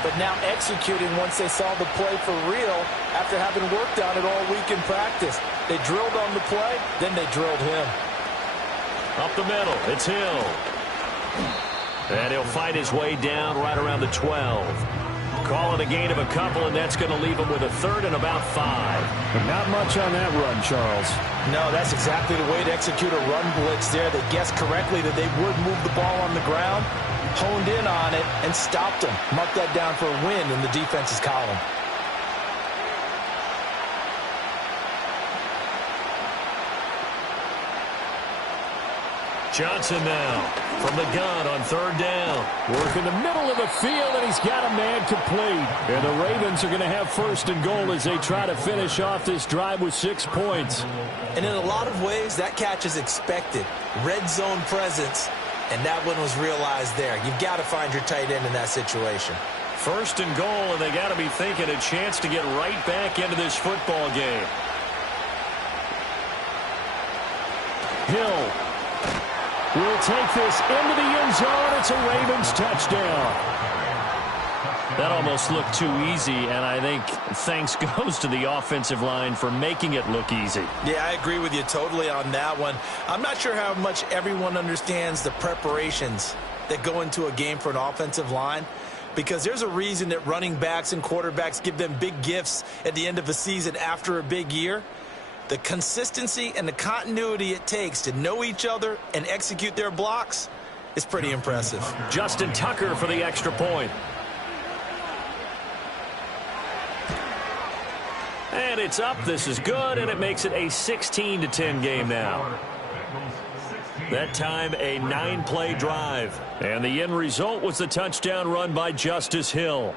but now executing once they saw the play for real after having worked on it all week in practice. They drilled on the play, then they drilled him. Up the middle, it's Hill. And he'll fight his way down right around the 12. Call it a gain of a couple, and that's going to leave him with a 3rd and about 5. But not much on that run, Charles. No, that's exactly the way to execute a run blitz there. They guessed correctly that they would move the ball on the ground, honed in on it, and stopped him. Mark that down for a win in the defense's column. Johnson now from the gun on 3rd down. Work in the middle of the field, and he's got a man complete. And the Ravens are going to have 1st and goal as they try to finish off this drive with 6 points. And in a lot of ways, that catch is expected. Red zone presence, and that one was realized there. You've got to find your tight end in that situation. 1st and goal, and they got to be thinking a chance to get right back into this football game. Hill will take this into the end zone. It's a Ravens touchdown. That almost looked too easy, and I think thanks goes to the offensive line for making it look easy. Yeah, I agree with you totally on that one. I'm not sure how much everyone understands the preparations that go into a game for an offensive line, because there's a reason that running backs and quarterbacks give them big gifts at the end of a season after a big year. The consistency and the continuity it takes to know each other and execute their blocks is pretty impressive. Justin Tucker for the extra point. And it's up. This is good, and it makes it a 16-10 game now. That time, a 9-play drive. And the end result was the touchdown run by Justice Hill.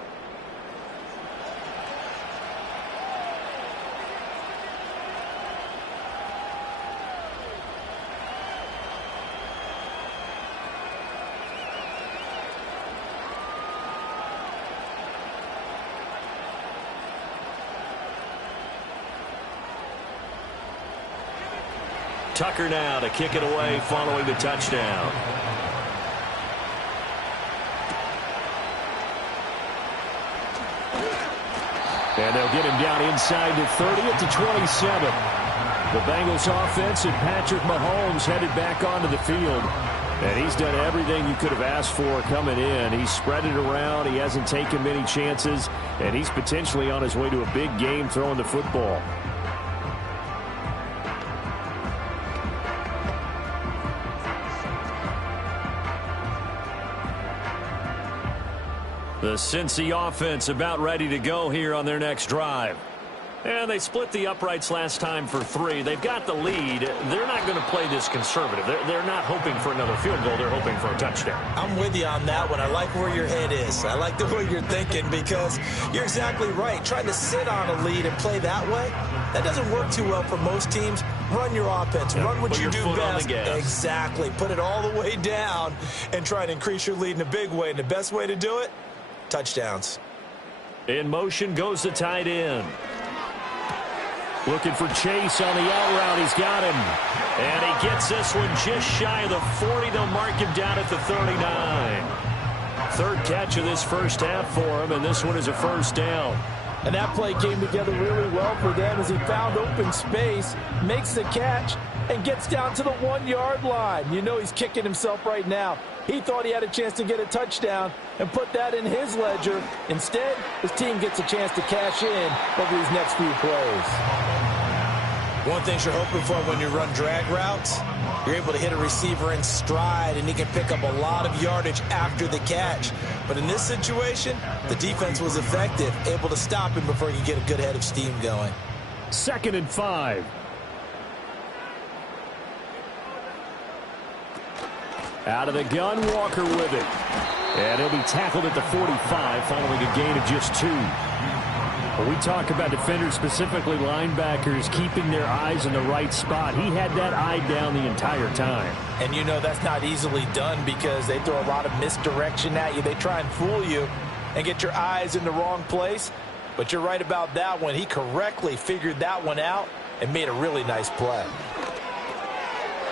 Tucker now to kick it away following the touchdown. And they'll get him down inside the 30 at the 27. The Bengals offense and Patrick Mahomes headed back onto the field. And he's done everything you could have asked for coming in. He's spread it around. He hasn't taken many chances. And he's potentially on his way to a big game throwing the football. The Cincy offense about ready to go here on their next drive. And they split the uprights last time for 3. They've got the lead. They're not going to play this conservative. They're not hoping for another field goal. They're hoping for a touchdown. I'm with you on that one. I like where your head is. I like the way you're thinking because you're exactly right. Trying to sit on a lead and play that way, that doesn't work too well for most teams. Run your offense. Run what you do best. Exactly. Put it all the way down and try and increase your lead in a big way. And the best way to do it, touchdowns. In motion goes the tight end. Looking for Chase on the out route. He's got him. And he gets this one just shy of the 40. They'll mark him down at the 39. Third catch of this first half for him, and this one is a first down. And that play came together really well for them as he found open space, makes the catch, and gets down to the 1-yard line. You know he's kicking himself right now. He thought he had a chance to get a touchdown and put that in his ledger. Instead, his team gets a chance to cash in over these next few plays. One thing you're hoping for when you run drag routes, you're able to hit a receiver in stride, and he can pick up a lot of yardage after the catch. But in this situation, the defense was effective, able to stop him before he could get a good head of steam going. 2nd and 5. Out of the gun, Walker with it. And he'll be tackled at the 45 following a gain of just 2. When we talk about defenders, specifically linebackers, keeping their eyes in the right spot, he had that eye down the entire time. And you know that's not easily done because they throw a lot of misdirection at you. They try and fool you and get your eyes in the wrong place. But you're right about that one. He correctly figured that one out and made a really nice play.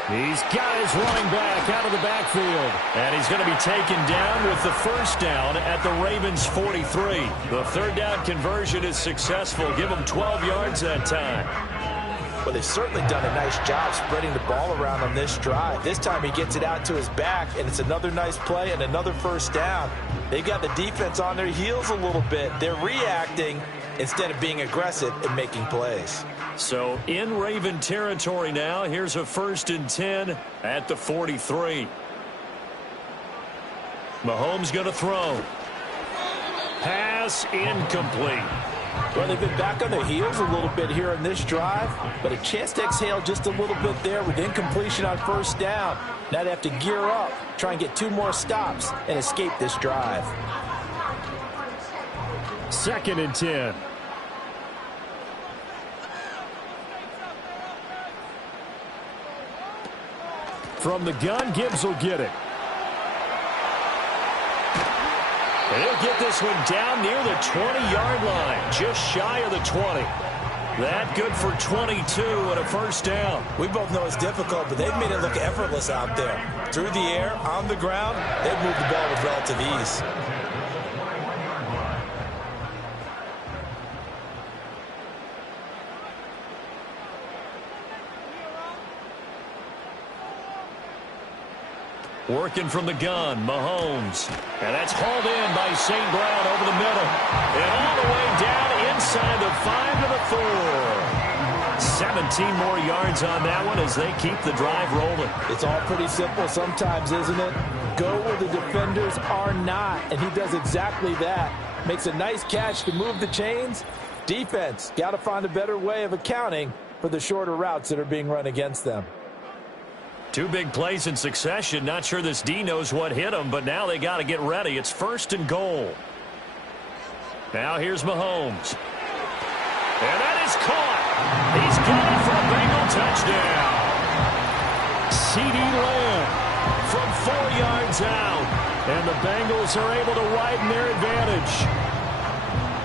He's got his running back out of the backfield. And he's going to be taken down with the first down at the Ravens' 43. The third down conversion is successful. Give them 12 yards that time. Well, they've certainly done a nice job spreading the ball around on this drive. This time he gets it out to his back, and it's another nice play and another first down. They've got the defense on their heels a little bit. They're reacting instead of being aggressive and making plays. So in Raven territory now, here's a 1st and 10 at the 43. Mahomes going to throw. Pass incomplete. Well, they've been back on their heels a little bit here on this drive, but a chance to exhale just a little bit there with incompletion on first down. Now they have to gear up, try and get 2 more stops and escape this drive. 2nd and 10. From the gun, Gibbs will get it. And he'll get this one down near the 20-yard line, just shy of the 20. That good for 22 and a first down. We both know it's difficult, but they've made it look effortless out there. Through the air, on the ground, they've moved the ball with relative ease. Working from the gun, Mahomes. And that's hauled in by St. Brown over the middle. And all the way down inside the 5 to the 4. 17 more yards on that one as they keep the drive rolling. It's all pretty simple sometimes, isn't it? Go where the defenders are not, and he does exactly that. Makes a nice catch to move the chains. Defense, got to find a better way of accounting for the shorter routes that are being run against them. 2 big plays in succession. Not sure this D knows what hit him, but now they got to get ready. It's 1st and goal. Now here's Mahomes. And that is caught. He's got it for a Bengal touchdown. CeeDee Lamb from 4 yards out. And the Bengals are able to widen their advantage.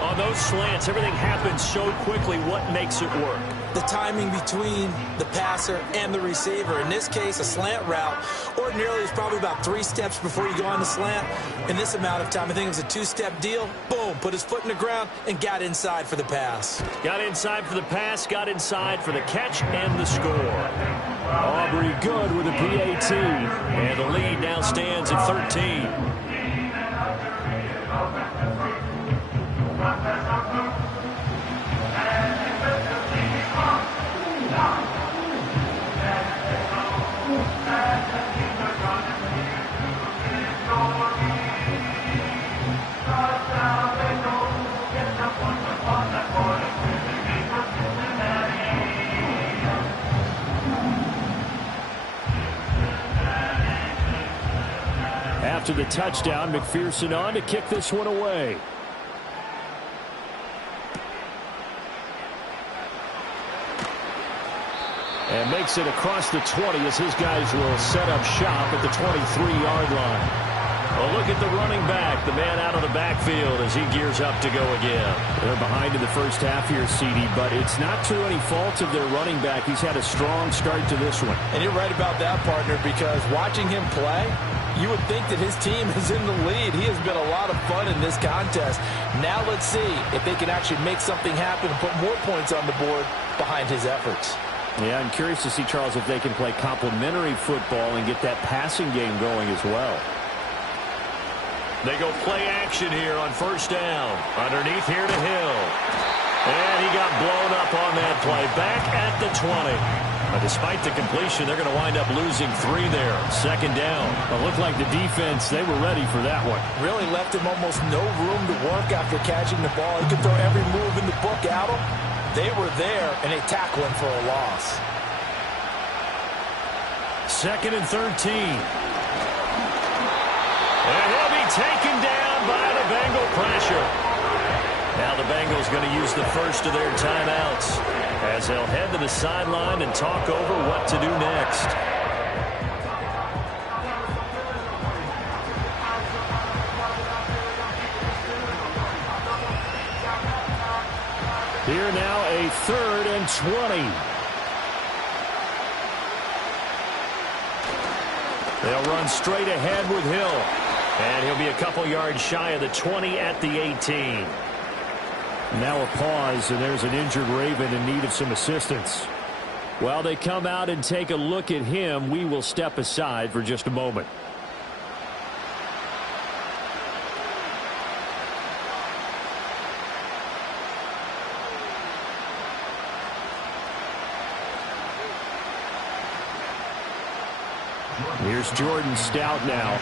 On those slants, everything happens so quickly. What makes it work? the timing between the passer and the receiver. In this case, a slant route ordinarily is probably about 3 steps before you go on the slant. In this amount of time, I think it was a 2-step deal. Boom, put his foot in the ground and got inside for the pass. Got inside for the pass, got inside for the catch and the score. Aubrey good with a PAT. And the lead now stands at 13. After the touchdown, McPherson on to kick this one away. And makes it across the 20 as his guys will set up shop at the 23-yard line. Well, look at the running back, the man out of the backfield as he gears up to go again. They're behind in the first half here, CD, but it's not to any fault of their running back. He's had a strong start to this one. And you're right about that, partner, because watching him play, you would think that his team is in the lead. He has been a lot of fun in this contest. Now let's see if they can actually make something happen and put more points on the board behind his efforts. Yeah, I'm curious to see, Charles, if they can play complementary football and get that passing game going as well. They go play action here on first down. Underneath here to Hill. And he got blown up on that play. Back at the 20. But despite the completion, they're going to wind up losing 3 there. Second down. It looked like the defense, they were ready for that one. Really left him almost no room to work after catching the ball. He could throw every move in the book at him. They were there, and they tackle him for a loss. Second and 13. And he'll be taken down by the Bengal pressure. Now the Bengals going to use the first of their timeouts as they'll head to the sideline and talk over what to do next. Here now a 3rd and 20. They'll run straight ahead with Hill. And he'll be a couple yards shy of the 20 at the 18. Now a pause, and there's an injured Raven in need of some assistance. While they come out and take a look at him, we will step aside for just a moment. Here's Jordan Stout now.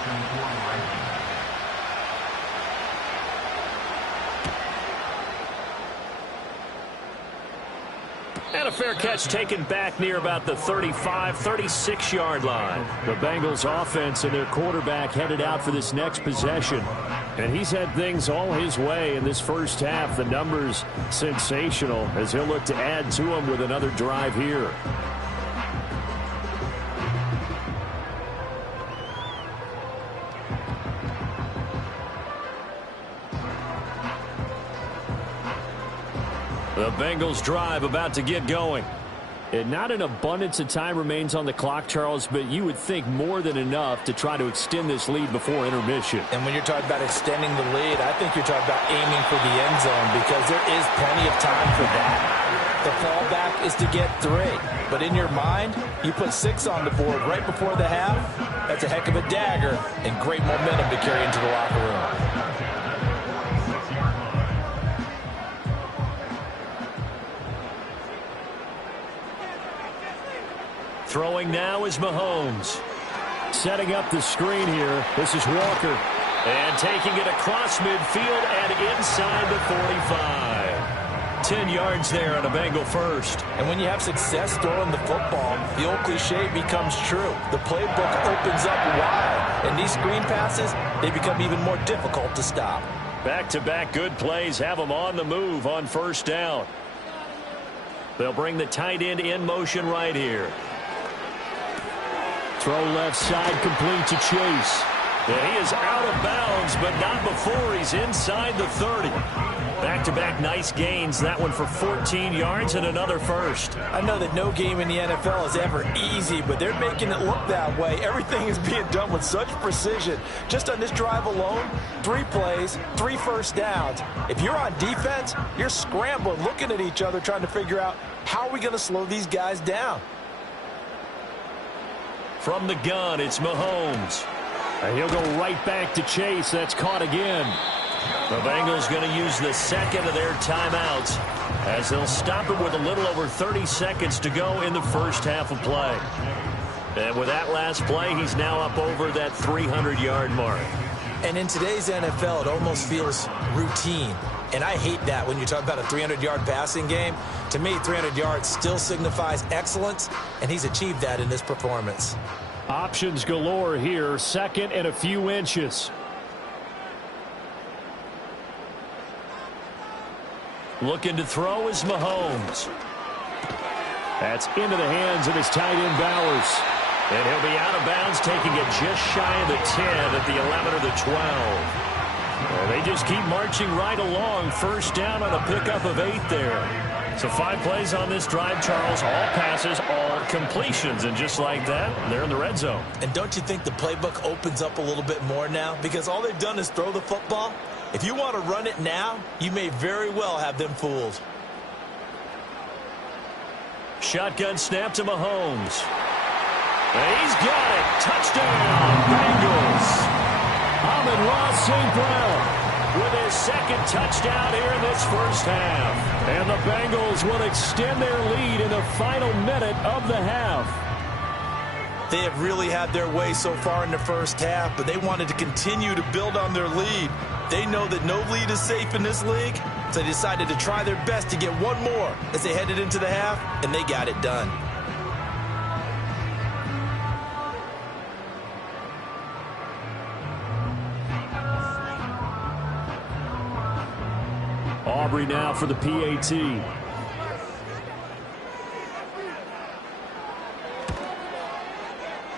And a fair catch taken back near about the 35, 36-yard line. The Bengals offense and their quarterback headed out for this next possession. And he's had things all his way in this first half. The numbers sensational as he'll look to add to them with another drive here. The Bengals drive about to get going. And not an abundance of time remains on the clock, Charles, but you would think more than enough to try to extend this lead before intermission. And when you're talking about extending the lead, I think you're talking about aiming for the end zone because there is plenty of time for that. The fallback is to get 3. But in your mind, you put 6 on the board right before the half. That's a heck of a dagger and great momentum to carry into the locker room. Throwing now is Mahomes. Setting up the screen here. This is Walker. And taking it across midfield and inside the 45. 10 yards there on a Bengal first. And when you have success throwing the football, the old cliche becomes true. The playbook opens up wide. And these screen passes, they become even more difficult to stop. Back-to-back good plays have them on the move on first down. They'll bring the tight end in motion right here. Throw left side complete to Chase. And he is out of bounds, but not before he's inside the 30. Back-to-back nice gains. That one for 14 yards and another first. I know that no game in the NFL is ever easy, but they're making it look that way. Everything is being done with such precision. Just on this drive alone, 3 plays, 3 first downs. If you're on defense, you're scrambling, looking at each other, trying to figure out how are we going to slow these guys down. From the gun, it's Mahomes. And he'll go right back to Chase. That's caught again. The Bengals going to use the second of their timeouts as they'll stop it with a little over 30 seconds to go in the first half of play. And with that last play, he's now up over that 300-yard mark. And in today's NFL, it almost feels routine. And I hate that when you talk about a 300-yard passing game. To me, 300 yards still signifies excellence, and he's achieved that in this performance. Options galore here. Second and a few inches. Looking to throw is Mahomes. That's into the hands of his tight end Bowers. And he'll be out of bounds, taking it just shy of the 10 at the 11 or the 12. Well, they just keep marching right along. First down on a pickup of 8 there. So 5 plays on this drive, Charles. All passes, all completions. And just like that, they're in the red zone. And don't you think the playbook opens up a little bit more now? Because all they've done is throw the football. If you want to run it now, you may very well have them fooled. Shotgun snap to Mahomes. And he's got it. Touchdown, Bengals. Amon-Ra St. Brown with his second touchdown here in this first half. And the Bengals will extend their lead in the final minute of the half. They have really had their way so far in the first half, but they wanted to continue to build on their lead. They know that no lead is safe in this league, so they decided to try their best to get one more as they headed into the half, and they got it done. Aubrey now for the PAT.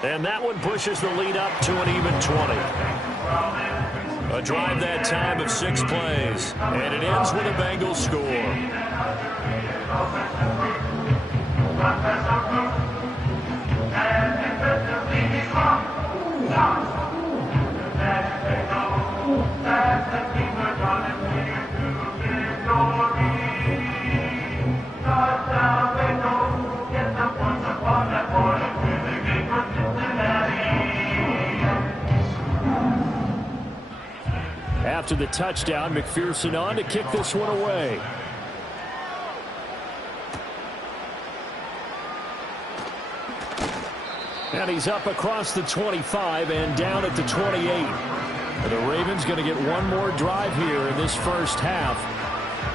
And that one pushes the lead up to an even 20. A drive that time of 6 plays. And it ends with a Bengals score. After the touchdown, McPherson on to kick this one away. And he's up across the 25 and down at the 28. And the Ravens going to get one more drive here in this first half.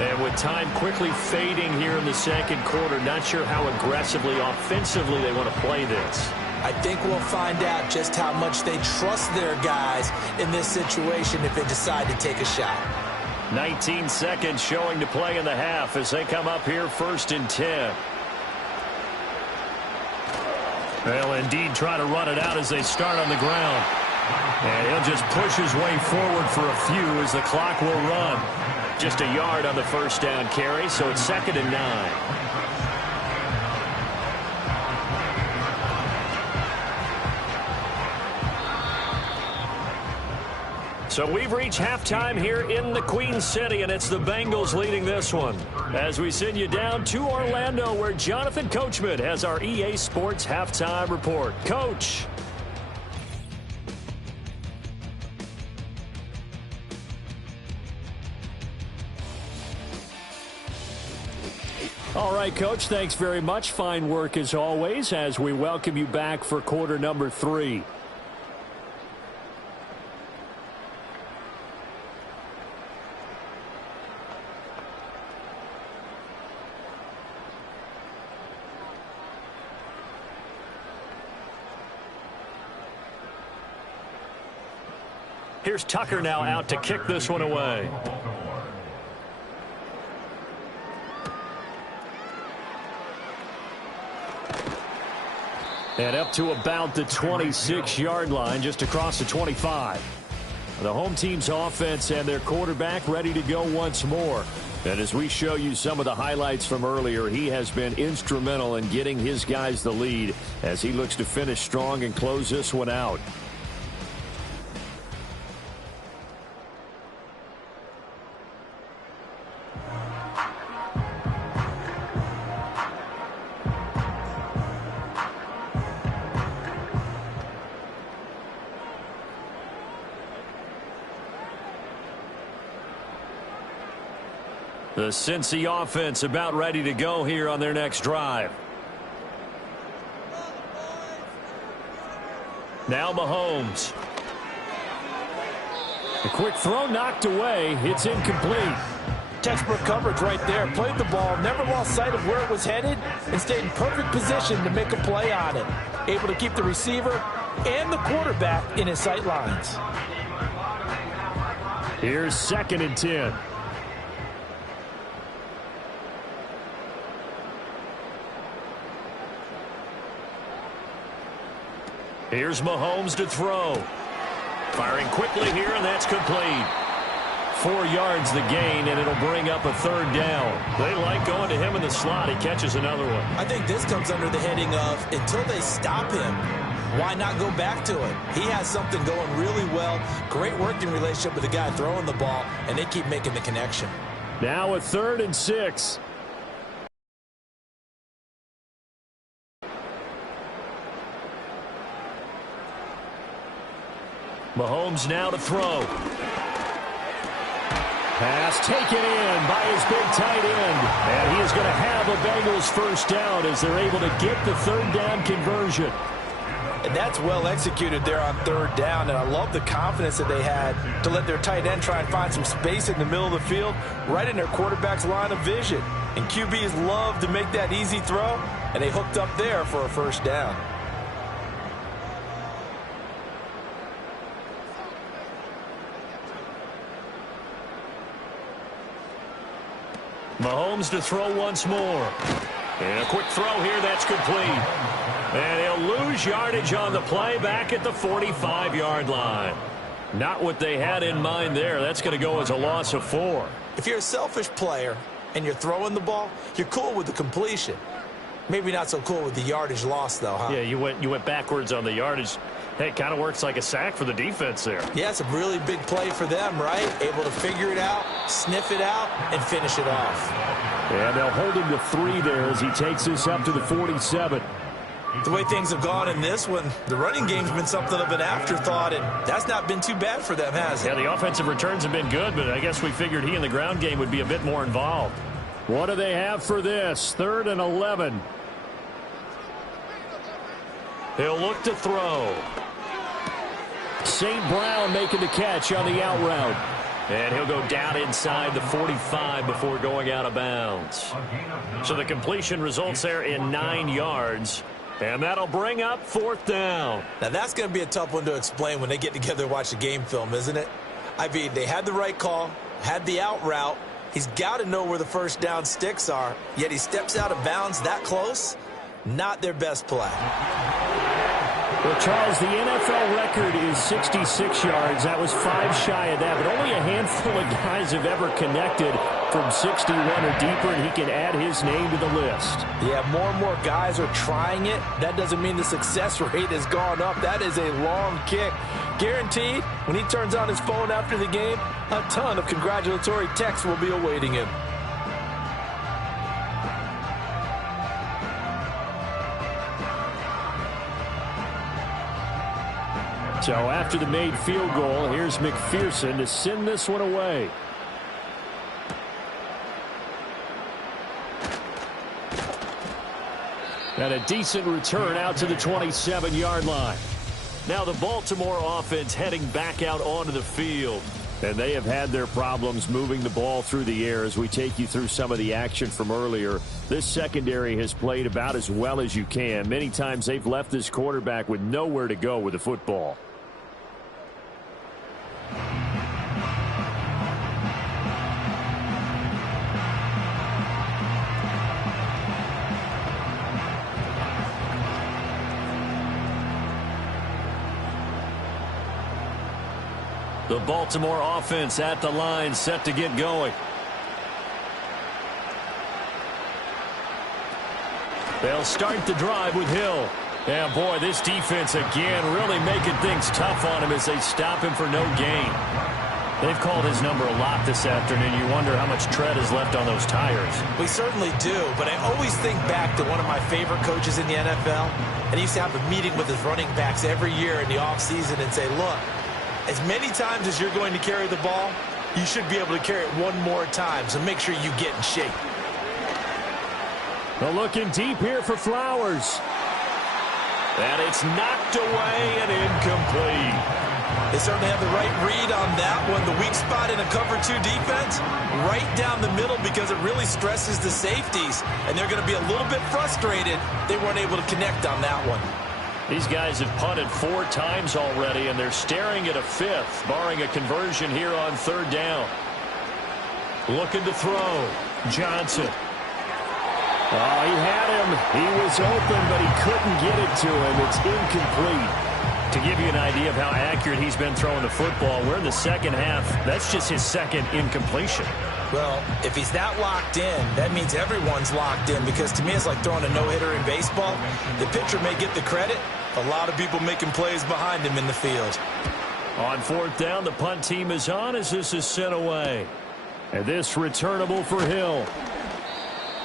And with time quickly fading here in the second quarter, not sure how aggressively, offensively they want to play this. I think we'll find out just how much they trust their guys in this situation if they decide to take a shot. 19 seconds showing to play in the half as they come up here 1st and 10. They'll indeed try to run it out as they start on the ground. And he'll just push his way forward for a few as the clock will run. Just a yard on the first down carry, so it's 2nd and 9. So we've reached halftime here in the Queen City, and it's the Bengals leading this one. As we send you down to Orlando, where Jonathan Coachman has our EA Sports Halftime Report. Coach. All right, Coach, thanks very much. Fine work as always as we welcome you back for quarter number 3. Here's Tucker now out to kick this one away. And up to about the 26-yard line, just across the 25. The home team's offense and their quarterback ready to go once more. And as we show you some of the highlights from earlier, he has been instrumental in getting his guys the lead as he looks to finish strong and close this one out. The Cincy offense about ready to go here on their next drive. Now Mahomes. A quick throw knocked away. It's incomplete. Textbook coverage right there. Played the ball, never lost sight of where it was headed, and stayed in perfect position to make a play on it. Able to keep the receiver and the quarterback in his sight lines. Here's 2nd and 10. Here's Mahomes to throw. Firing quickly here, and that's complete. 4 yards the gain, and it'll bring up a 3rd down. They like going to him in the slot. He catches another one. I think this comes under the heading of until they stop him, why not go back to it? He has something going really well. Great working relationship with the guy throwing the ball, and they keep making the connection. Now a 3rd and 6. Mahomes now to throw. Pass taken in by his big tight end. And he is going to have a Bengals 1st down as they're able to get the 3rd down conversion. And that's well executed there on 3rd down. And I love the confidence that they had to let their tight end try and find some space in the middle of the field, right in their quarterback's line of vision. And QBs love to make that easy throw, and they hooked up there for a 1st down. Mahomes to throw once more. And a quick throw here, that's complete. And he'll lose yardage on the play back at the 45-yard line. Not what they had in mind there. That's going to go as a loss of 4. If you're a selfish player and you're throwing the ball, you're cool with the completion. Maybe not so cool with the yardage loss, though, huh? Yeah, you went backwards on the yardage. Hey, it kind of works like a sack for the defense there. Yeah, it's a really big play for them, right? Able to figure it out, sniff it out, and finish it off. And they'll hold him to 3 there as he takes this up to the 47. The way things have gone in this one, the running game's been something of an afterthought, and that's not been too bad for them, has it? Yeah, the offensive returns have been good, but I guess we figured he in the ground game would be a bit more involved. What do they have for this? 3rd and 11. He'll look to throw. St. Brown making the catch on the out route. And he'll go down inside the 45 before going out of bounds. So the completion results there in 9 yards. And that'll bring up 4th down. Now that's going to be a tough one to explain when they get together and watch the game film, isn't it? I mean, they had the right call, had the out route. He's got to know where the 1st down sticks are, yet he steps out of bounds that close. Not their best play. Well, Charles, the NFL record is 66 yards. That was 5 shy of that, but only a handful of guys have ever connected from 61 or deeper, and he can add his name to the list. Yeah, more and more guys are trying it. That doesn't mean the success rate has gone up. That is a long kick. Guaranteed, when he turns on his phone after the game, a ton of congratulatory texts will be awaiting him. So after the made field goal, here's McPherson to send this one away. And a decent return out to the 27-yard line. Now the Baltimore offense heading back out onto the field. And they have had their problems moving the ball through the air as we take you through some of the action from earlier. This secondary has played about as well as you can. Many times they've left this quarterback with nowhere to go with the football. The Baltimore offense at the line, set to get going. They'll start the drive with Hill. And boy, this defense again really making things tough on him as they stop him for no gain. They've called his number a lot this afternoon. You wonder how much tread is left on those tires. We certainly do, but I always think back to one of my favorite coaches in the NFL, and he used to have a meeting with his running backs every year in the offseason and say, look, as many times as you're going to carry the ball, you should be able to carry it one more time, so make sure you get in shape. Well, looking deep here for Flowers. And it's knocked away and incomplete. They certainly have the right read on that one. The weak spot in a cover 2 defense, right down the middle because it really stresses the safeties. And they're going to be a little bit frustrated they weren't able to connect on that one. These guys have punted 4 times already, and they're staring at a 5th, barring a conversion here on 3rd down. Looking to throw. Johnson. Oh, he had him. He was open, but he couldn't get it to him. It's incomplete. To give you an idea of how accurate he's been throwing the football, we're in the second half. That's just his 2nd incompletion. Well, if he's that locked in, that means everyone's locked in, because to me it's like throwing a no-hitter in baseball. The pitcher may get the credit. A lot of people making plays behind him in the field. On 4th down, the punt team is on as this is sent away. And this returnable for Hill.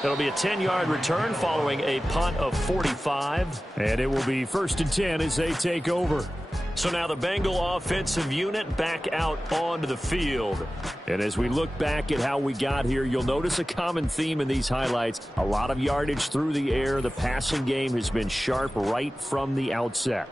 It'll be a 10-yard return following a punt of 45. And it will be 1st and 10 as they take over. So now the Bengal offensive unit back out onto the field. And as we look back at how we got here, you'll notice a common theme in these highlights. A lot of yardage through the air. The passing game has been sharp right from the outset.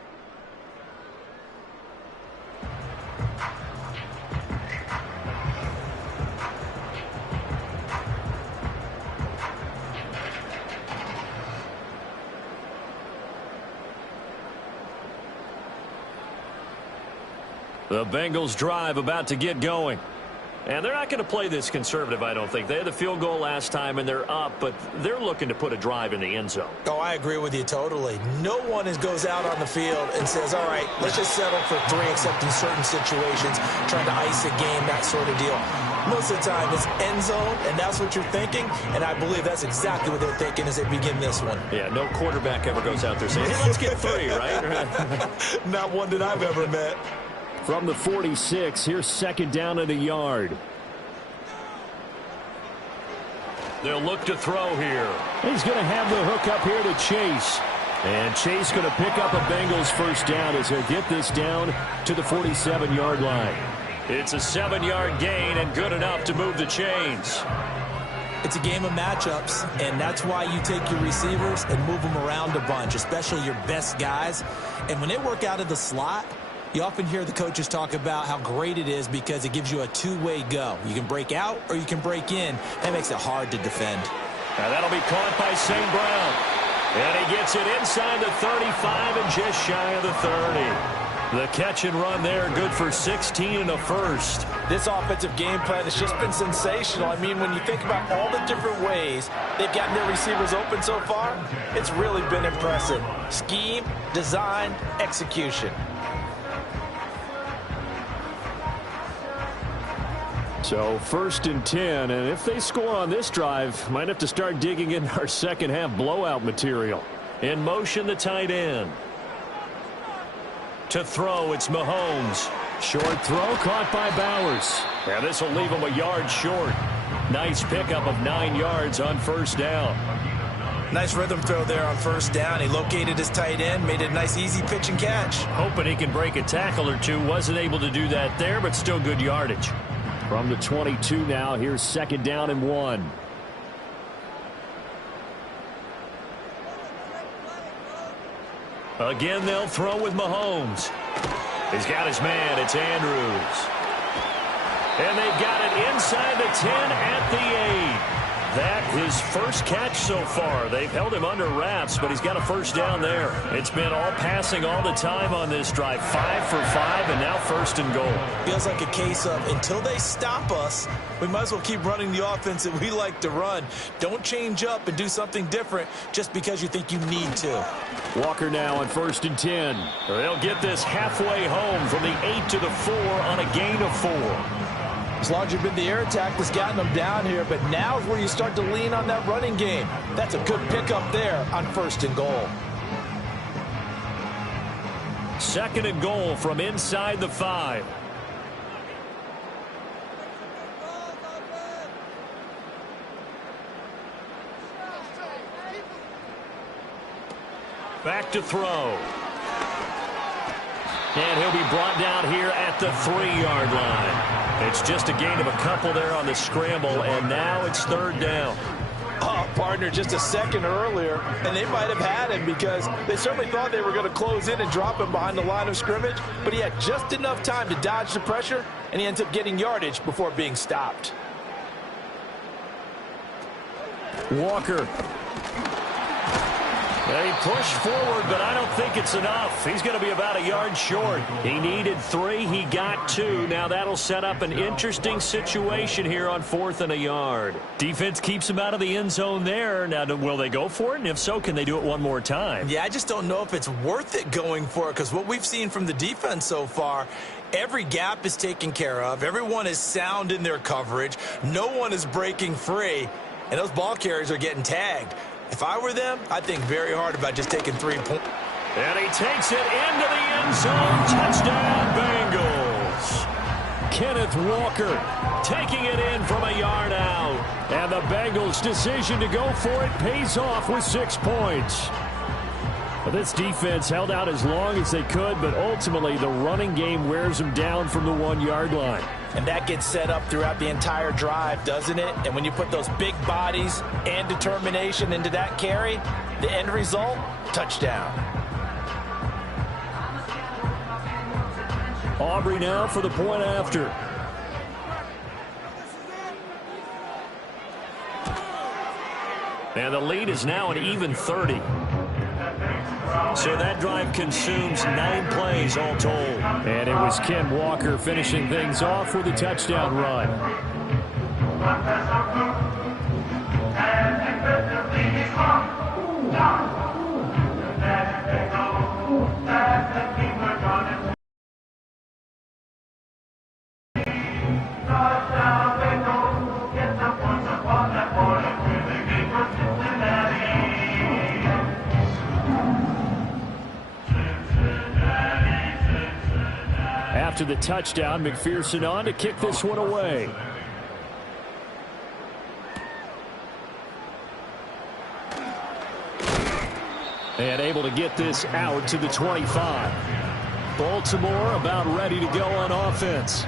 The Bengals drive about to get going. And they're not going to play this conservative, I don't think. They had the field goal last time, and they're up, but they're looking to put a drive in the end zone. Oh, I agree with you totally. No one goes out on the field and says, all right, let's just settle for 3, except in certain situations, trying to ice a game, that sort of deal. Most of the time, it's end zone, and that's what you're thinking, and I believe that's exactly what they're thinking as they begin this one. Yeah, no quarterback ever goes out there saying, hey, let's get 3, right? Not one that I've ever met. From the 46, here's 2nd down and a yard. They'll look to throw here. He's going to have the hook up here to Chase. And Chase going to pick up a Bengals 1st down as he'll get this down to the 47-yard line. It's a 7-yard gain and good enough to move the chains. It's a game of matchups, and that's why you take your receivers and move them around a bunch, especially your best guys. And when they work out of the slot, you often hear the coaches talk about how great it is because it gives you a 2-way go. You can break out or you can break in. That makes it hard to defend. Now that'll be caught by St. Brown. And he gets it inside the 35 and just shy of the 30. The catch and run there, good for 16 and a 1st. This offensive game plan has just been sensational. I mean, when you think about all the different ways they've gotten their receivers open so far, it's really been impressive. Scheme, design, execution. So 1st and 10, and if they score on this drive, might have to start digging in our second half blowout material. In motion, the tight end. To throw, it's Mahomes. Short throw caught by Bowers. Yeah, this will leave him a yard short. Nice pickup of 9 yards on 1st down. Nice rhythm throw there on 1st down. He located his tight end, made it a nice easy pitch and catch. Hoping he can break a tackle or two. Wasn't able to do that there, but still good yardage. From the 22 now, here's 2nd down and 1. Again, they'll throw with Mahomes. He's got his man. It's Andrews. And they've got it inside the 10 at the 8. that his first catch so far. They've held him under wraps, but he's got a first down there. It's been all passing all the time on this drive. 5 for 5, and now first and goal. Feels like a case of until they stop us, we might as well keep running the offense that we like to run. Don't change up and do something different just because you think you need to. Walker now on 1st and 10. They'll get this halfway home from the 8 to the 4 on a gain of 4. As long as you've been the air attack that's gotten them down here, but now is where you start to lean on that running game. That's a good pickup there on 1st and goal. 2nd and goal from inside the 5. Back to throw. And he'll be brought down here at the 3-yard line. It's just a gain of a couple there on the scramble, and now it's 3rd down. Oh, partner, just a second earlier, and they might have had him because they certainly thought they were going to close in and drop him behind the line of scrimmage, but he had just enough time to dodge the pressure, and he ends up getting yardage before being stopped. Walker. They push forward, but I don't think it's enough. He's going to be about a yard short. He needed 3. He got 2. Now that'll set up an interesting situation here on 4th and a yard. Defense keeps him out of the end zone there. Now, will they go for it? And if so, can they do it one more time? Yeah, I just don't know if it's worth it going for it because what we've seen from the defense so far, every gap is taken care of. Everyone is sound in their coverage. No one is breaking free, and those ball carriers are getting tagged. If I were them, I'd think very hard about just taking 3 points. And he takes it into the end zone. Touchdown, Bengals. Kenneth Walker Taking it in from a yard out. And the Bengals' decision to go for it pays off with 6 points. But this defense held out as long as they could, but ultimately the running game wears them down from the 1-yard line. And that gets set up throughout the entire drive, doesn't it? And when you put those big bodies and determination into that carry, the end result, touchdown. Aubrey now for the point after. And the lead is now an even 30. So that drive consumes 9 plays all told. And it was Ken Walker finishing things off with a touchdown run. After the touchdown, McPherson on to kick this one away. And able to get this out to the 25. Baltimore about ready to go on offense.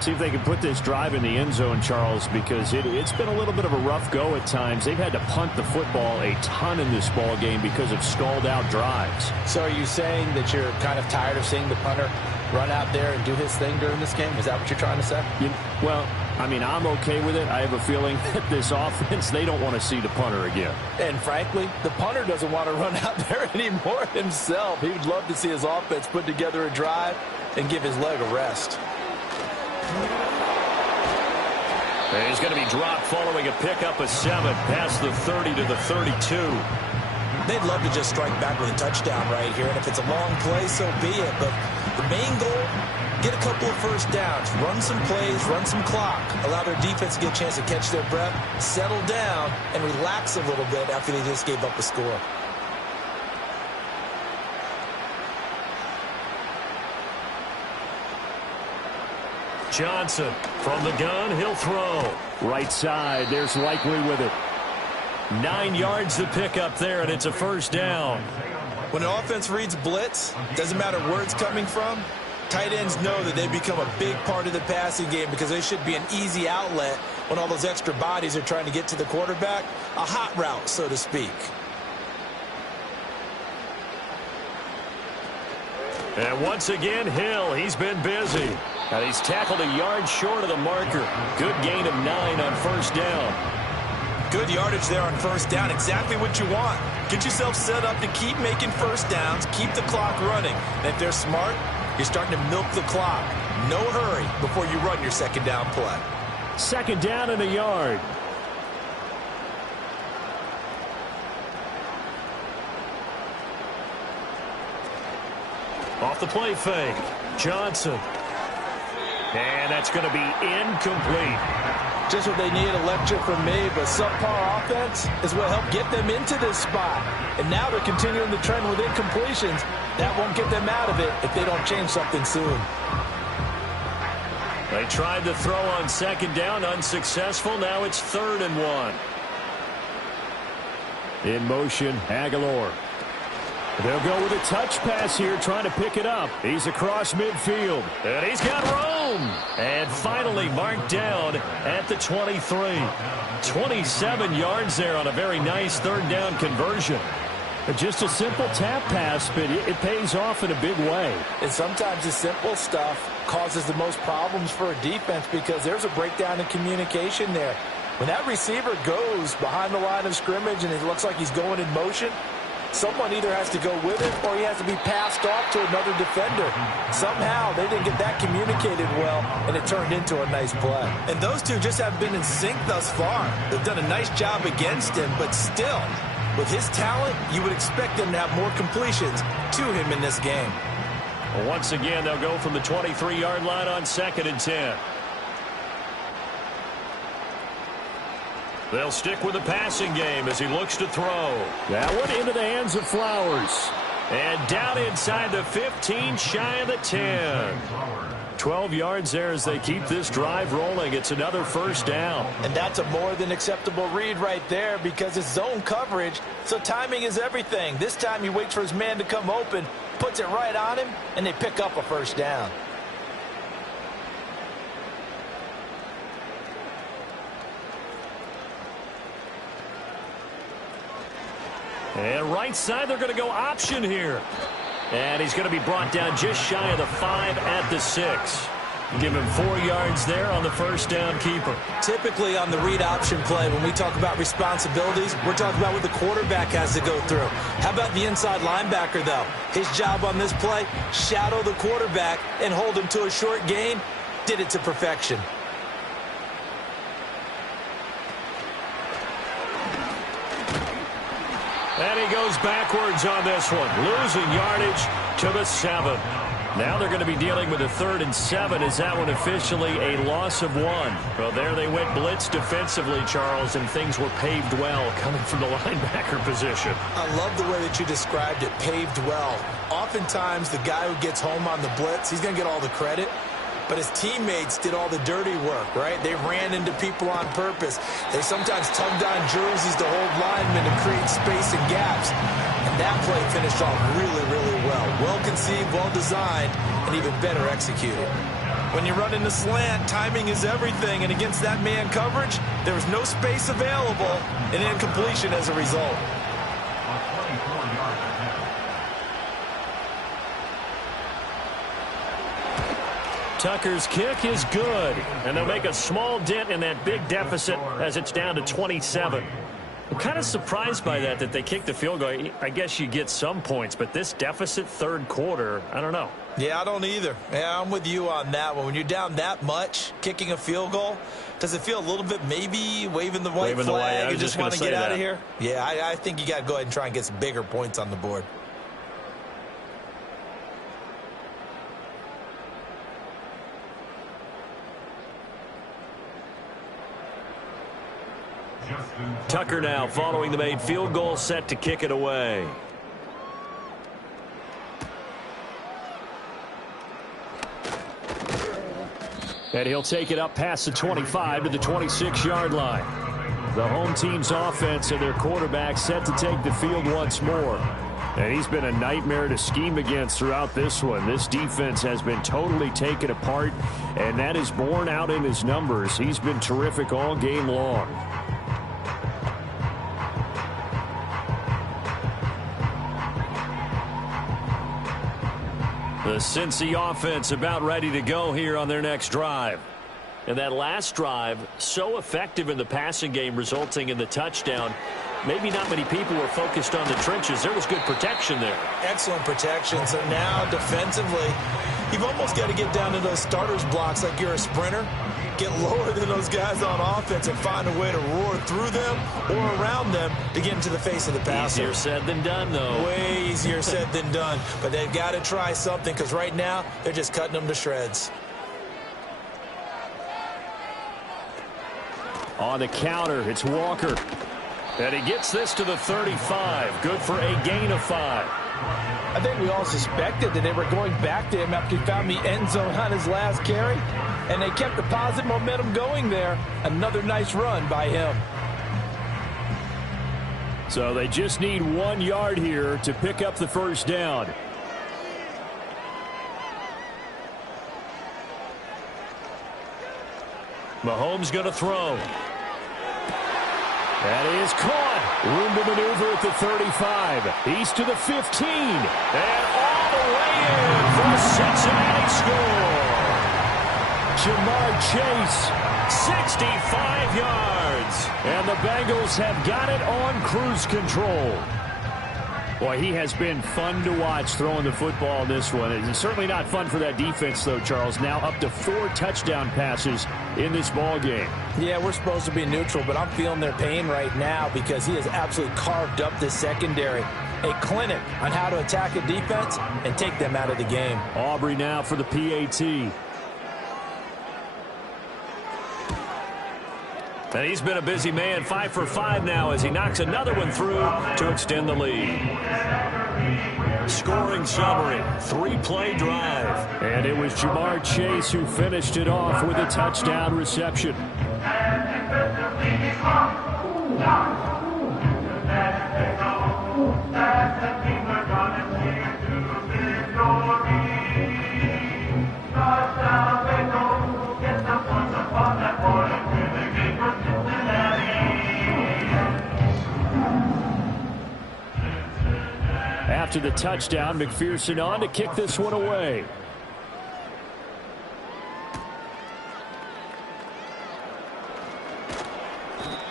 See if they can put this drive in the end zone, Charles, because it's been a little bit of a rough go at times. They've had to punt the football a ton in this ball game because of stalled out drives. So are you saying that you're kind of tired of seeing the punter run out there and do his thing during this game? Is that what you're trying to say? Well, I mean, I'm okay with it. I have a feeling that this offense, they don't want to see the punter again. And frankly, the punter doesn't want to run out there anymore himself. He would love to see his offense put together a drive and give his leg a rest. And he's going to be dropped following a pickup of 7 past the 30 to the 32. They'd love to just strike back with a touchdown right here, and if it's a long play, so be it. But the main goal, get a couple of first downs, run some plays, run some clock, allow their defense to get a chance to catch their breath, settle down, and relax a little bit after they just gave up a score. Johnson from the gun, he'll throw. Right side, there's Likely with it. 9 yards to pick up there, and it's a first down. When an offense reads blitz, doesn't matter where it's coming from, tight ends know that they become a big part of the passing game because they should be an easy outlet when all those extra bodies are trying to get to the quarterback. A hot route, so to speak. And once again, Hill, he's been busy. And he's tackled a yard short of the marker. Good gain of 9 on first down. Good yardage there on first down. Exactly what you want. Get yourself set up to keep making first downs, keep the clock running. And if they're smart, you're starting to milk the clock. No hurry before you run your second down play. Second down and a yard. Off the play fake. Johnson. And that's going to be incomplete. Just what they need, a lecture from me, but subpar offense is what helped get them into this spot. And now they're continuing the trend with incompletions. That won't get them out of it if they don't change something soon. They tried to throw on second down, unsuccessful. Now it's 3rd and 1. In motion, Aguilar. They'll go with a touch pass here, trying to pick it up. He's across midfield. And he's got room. And finally marked down at the 23. 27 yards there on a very nice 3rd down conversion. Just a simple tap pass, but it pays off in a big way. And sometimes the simple stuff causes the most problems for a defense because there's a breakdown in communication there. When that receiver goes behind the line of scrimmage and it looks like he's going in motion, someone either has to go with it or he has to be passed off to another defender. Somehow they didn't get that communicated well, and it turned into a nice play. And those two just haven't been in sync thus far. They've done a nice job against him, but still, with his talent, you would expect them to have more completions to him in this game. Well, once again, they'll go from the 23-yard line on 2nd and 10. They'll stick with the passing game as he looks to throw. That one into the hands of Flowers. And down inside the 15, shy of the 10. 12 yards there as they keep this drive rolling. It's another first down. And that's a more than acceptable read right there because it's zone coverage, so timing is everything. This time he waits for his man to come open, puts it right on him, and they pick up a first down. And right side, they're going to go option here. And he's going to be brought down just shy of the 5 at the 6. Give him 4 yards there on the first down keeper. Typically on the read option play, when we talk about responsibilities, we're talking about what the quarterback has to go through. How about the inside linebacker, though? His job on this play, shadow the quarterback and hold him to a short gain. Did it to perfection. And he goes backwards on this one, losing yardage to the 7. Now they're going to be dealing with a 3rd and 7. Is that one officially a loss of 1? Well, there they went blitz defensively, Charles, and things were paved well coming from the linebacker position. I love the way that you described it, paved well. Oftentimes, the guy who gets home on the blitz, he's going to get all the credit. But his teammates did all the dirty work, right? They ran into people on purpose. They sometimes tugged on jerseys to hold linemen to create space and gaps. And that play finished off really, really well. Well-conceived, well-designed, and even better executed. When you run in the slant, timing is everything. And against that man coverage, there was no space available, and incompletion as a result. Tucker's kick is good, and they'll make a small dent in that big deficit as it's down to 27. I'm kind of surprised by that they kicked the field goal. I guess you get some points, but this deficit 3rd quarter, I don't know. Yeah, I don't either. Yeah, I'm with you on that one. When you're down that much, kicking a field goal, does it feel a little bit maybe waving the white flag? You just want to get out of here? Yeah, I think you got to go ahead and try and get some bigger points on the board. Tucker now following the made field goal, set to kick it away. And he'll take it up past the 25 to the 26-yard line. The home team's offense and their quarterback set to take the field once more. And he's been a nightmare to scheme against throughout this one. This defense has been totally taken apart, and that is borne out in his numbers. He's been terrific all game long. The Cincy offense about ready to go here on their next drive. And that last drive, so effective in the passing game, resulting in the touchdown. Maybe not many people were focused on the trenches. There was good protection there. Excellent protection. So now defensively, you've almost got to get down to those starters blocks like you're a sprinter. Get lower than those guys on offense and find a way to roar through them or around them to get into the face of the passer. Easier said than done, though. Way easier said than done. But they've got to try something because right now they're just cutting them to shreds. On the counter, it's Walker. And he gets this to the 35. Good for a gain of 5. I think we all suspected that they were going back to him after he found the end zone on his last carry. And they kept the positive momentum going there. Another nice run by him. So they just need 1 yard here to pick up the first down. Mahomes going to throw. That is caught. Room to maneuver at the 35. He's to the 15. And all the way in for a Cincinnati score. Jamar Chase, 65 yards. and the Bengals have got it on cruise control. Boy, he has been fun to watch throwing the football in this one. It's certainly not fun for that defense, though, Charles. Now up to 4 touchdown passes in this ball game. Yeah, we're supposed to be neutral, but I'm feeling their pain right now because he has absolutely carved up this secondary. A clinic on how to attack a defense and take them out of the game. Aubrey now for the PAT. And he's been a busy man, 5 for 5 now as he knocks another one through to extend the lead. Scoring summary, 3-play drive. And it was Jamar Chase who finished it off with a touchdown reception. After the touchdown, McPherson on to kick this one away.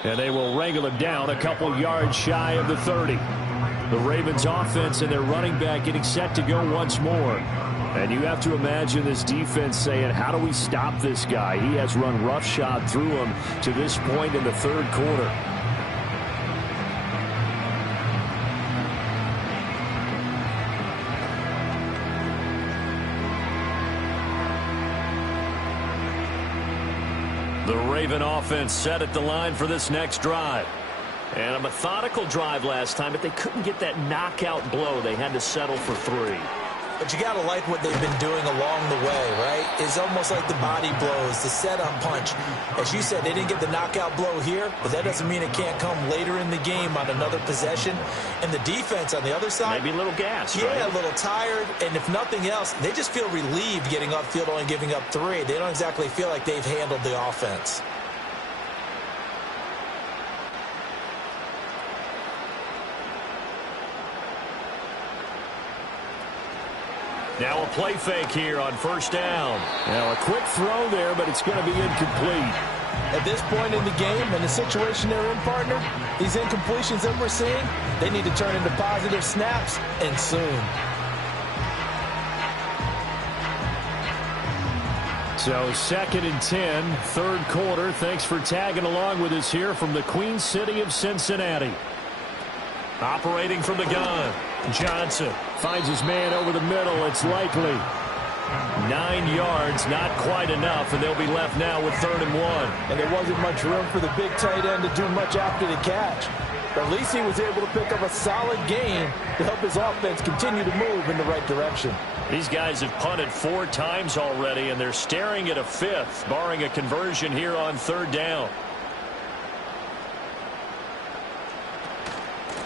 And they will wrangle him down a couple yards shy of the 30. The Ravens offense and their running back getting set to go once more. And you have to imagine this defense saying, how do we stop this guy? He has run roughshod through him to this point in the third quarter. The Raven offense set at the line for this next drive. And a methodical drive last time, but they couldn't get that knockout blow. They had to settle for 3. But you got to like what they've been doing along the way, right? It's almost like the body blows, the setup punch. As you said, they didn't get the knockout blow here, but that doesn't mean it can't come later in the game on another possession. And the defense on the other side. Maybe a little gas, yeah, right? A little tired. And if nothing else, they just feel relieved getting upfield, only giving up 3. They don't exactly feel like they've handled the offense. Now a play fake here on first down. Now a quick throw there, but it's going to be incomplete. At this point in the game and the situation they're in, partner, these incompletions that we're seeing, they need to turn into positive snaps, and soon. So 2nd and 10, third quarter. Thanks for tagging along with us here from the Queen City of Cincinnati. Operating from the gun, Johnson finds his man over the middle. It's Likely. 9 yards, not quite enough, and they'll be left now with 3rd and 1. And there wasn't much room for the big tight end to do much after the catch. But at least he was able to pick up a solid gain to help his offense continue to move in the right direction. These guys have punted 4 times already, and they're staring at a 5th, barring a conversion here on 3rd down.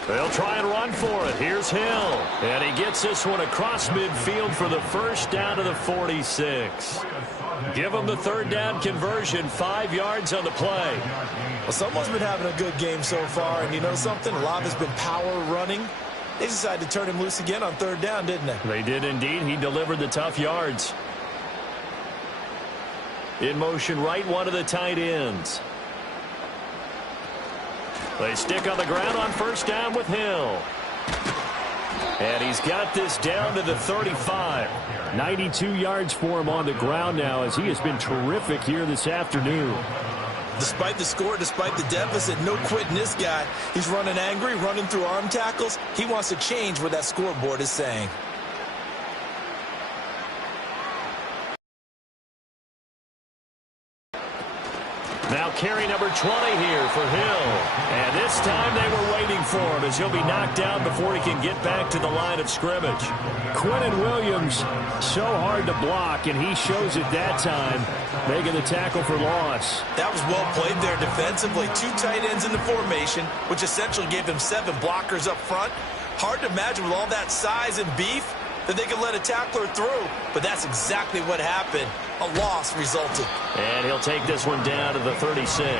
They'll try and run for it. Here's Hill. And he gets this one across midfield for the first down to the 46. Give them the 3rd down conversion, 5 yards on the play. Well, someone's been having a good game so far, and you know something? A lot has been power running. They decided to turn him loose again on 3rd down, didn't they? They did indeed. He delivered the tough yards. In motion right, one of the tight ends. They stick on the ground on first down with Hill. And he's got this down to the 35. 92 yards for him on the ground now, as he has been terrific here this afternoon. Despite the score, despite the deficit, no quitting this guy. He's running angry, running through arm tackles. He wants to change what that scoreboard is saying. Now carry number 20 here for Hill. And this time they were waiting for him, as he'll be knocked down before he can get back to the line of scrimmage. Quinnen Williams, so hard to block, and he shows it that time, making the tackle for loss. That was well played there defensively. 2 tight ends in the formation, which essentially gave him 7 blockers up front. Hard to imagine with all that size and beef that they could let a tackler through, but that's exactly what happened. A loss resulted. And he'll take this one down to the 36.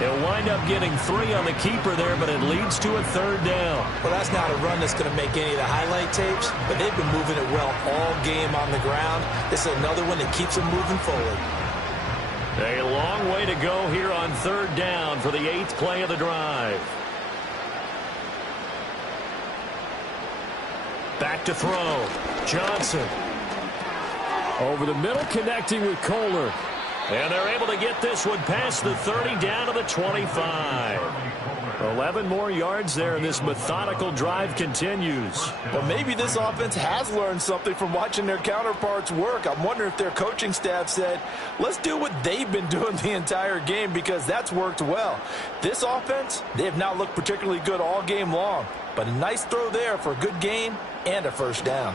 He'll wind up getting 3 on the keeper there, but it leads to a 3rd down. Well, that's not a run that's going to make any of the highlight tapes, but they've been moving it well all game on the ground. This is another one that keeps them moving forward. A long way to go here on 3rd down for the 8th play of the drive. Back to throw. Johnson. Over the middle, connecting with Kohler. And they're able to get this one past the 30 down to the 25. 11 more yards there, and this methodical drive continues. Well, maybe this offense has learned something from watching their counterparts work. I'm wondering if their coaching staff said, let's do what they've been doing the entire game, because that's worked well. This offense, they have not looked particularly good all game long, but a nice throw there for a good gain and a 1st down.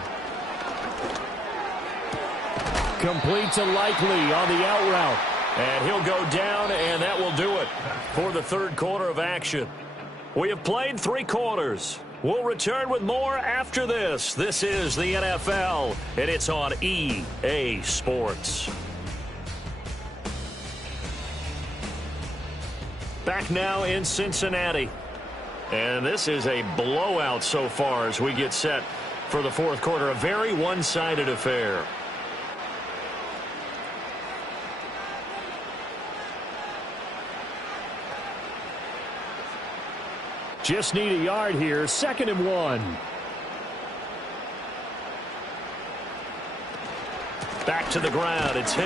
Complete to Likely on the out route. And he'll go down, and that will do it for the 3rd quarter of action. We have played 3 quarters. We'll return with more after this. This is the NFL, and it's on EA Sports. Back now in Cincinnati. And this is a blowout so far as we get set for the 4th quarter. A very one-sided affair. Just need a yard here. 2nd and 1. Back to the ground. It's Hill.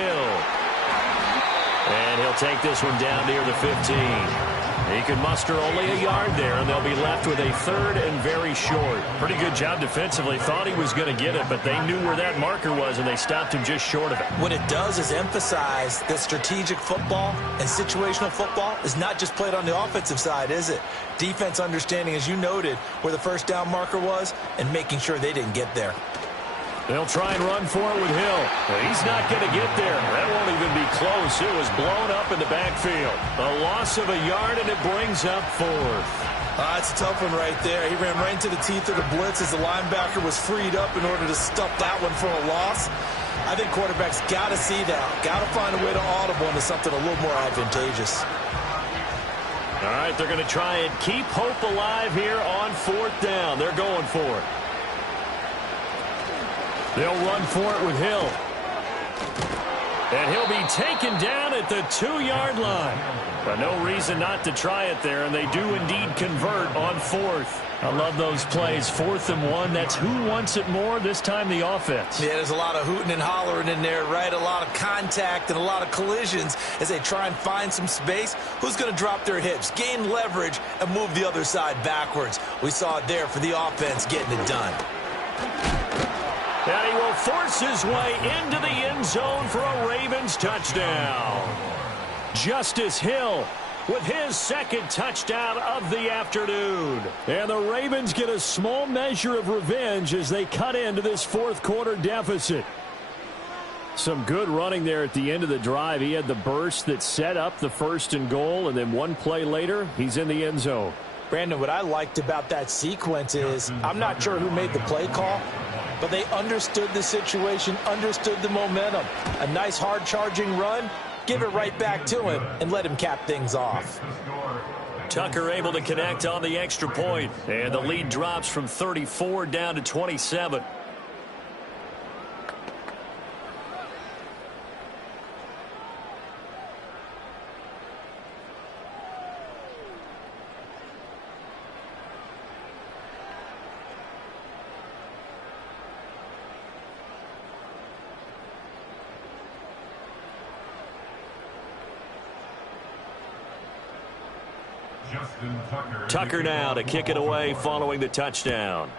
And he'll take this one down near the 15. He can muster only a yard there, and they'll be left with a 3rd and very short. Pretty good job defensively. Thought he was going to get it, but they knew where that marker was, and they stopped him just short of it. What it does is emphasize that strategic football and situational football is not just played on the offensive side, is it? Defense understanding, as you noted, where the 1st down marker was and making sure they didn't get there. They'll try and run for it with Hill. But he's not going to get there. That won't even be close. It was blown up in the backfield. A loss of a yard, and it brings up 4th. It's a tough one right there. He ran right into the teeth of the blitz as the linebacker was freed up in order to stuff that one for a loss. I think quarterbacks got to see that. Got to find a way to audible into something a little more advantageous. All right, they're going to try and keep hope alive here on 4th down. They're going for it. They'll run for it with Hill. And he'll be taken down at the 2-yard line. But no reason not to try it there, and they do indeed convert on 4th. I love those plays. 4th and 1, that's who wants it more, this time the offense. Yeah, there's a lot of hooting and hollering in there, right? A lot of contact and a lot of collisions as they try and find some space. Who's going to drop their hips, gain leverage, and move the other side backwards? We saw it there for the offense getting it done. And he will force his way into the end zone for a Ravens touchdown. Justice Hill with his 2nd touchdown of the afternoon. And the Ravens get a small measure of revenge as they cut into this 4th quarter deficit. Some good running there at the end of the drive. He had the burst that set up the 1st and goal, and then one play later, he's in the end zone. Brandon, what I liked about that sequence is I'm not sure who made the play call, but they understood the situation, understood the momentum. A nice hard-charging run, give it right back to him, and let him cap things off. Tucker able to connect on the extra point, and the lead drops from 34 down to 27. Tucker now to kick it away following the touchdown.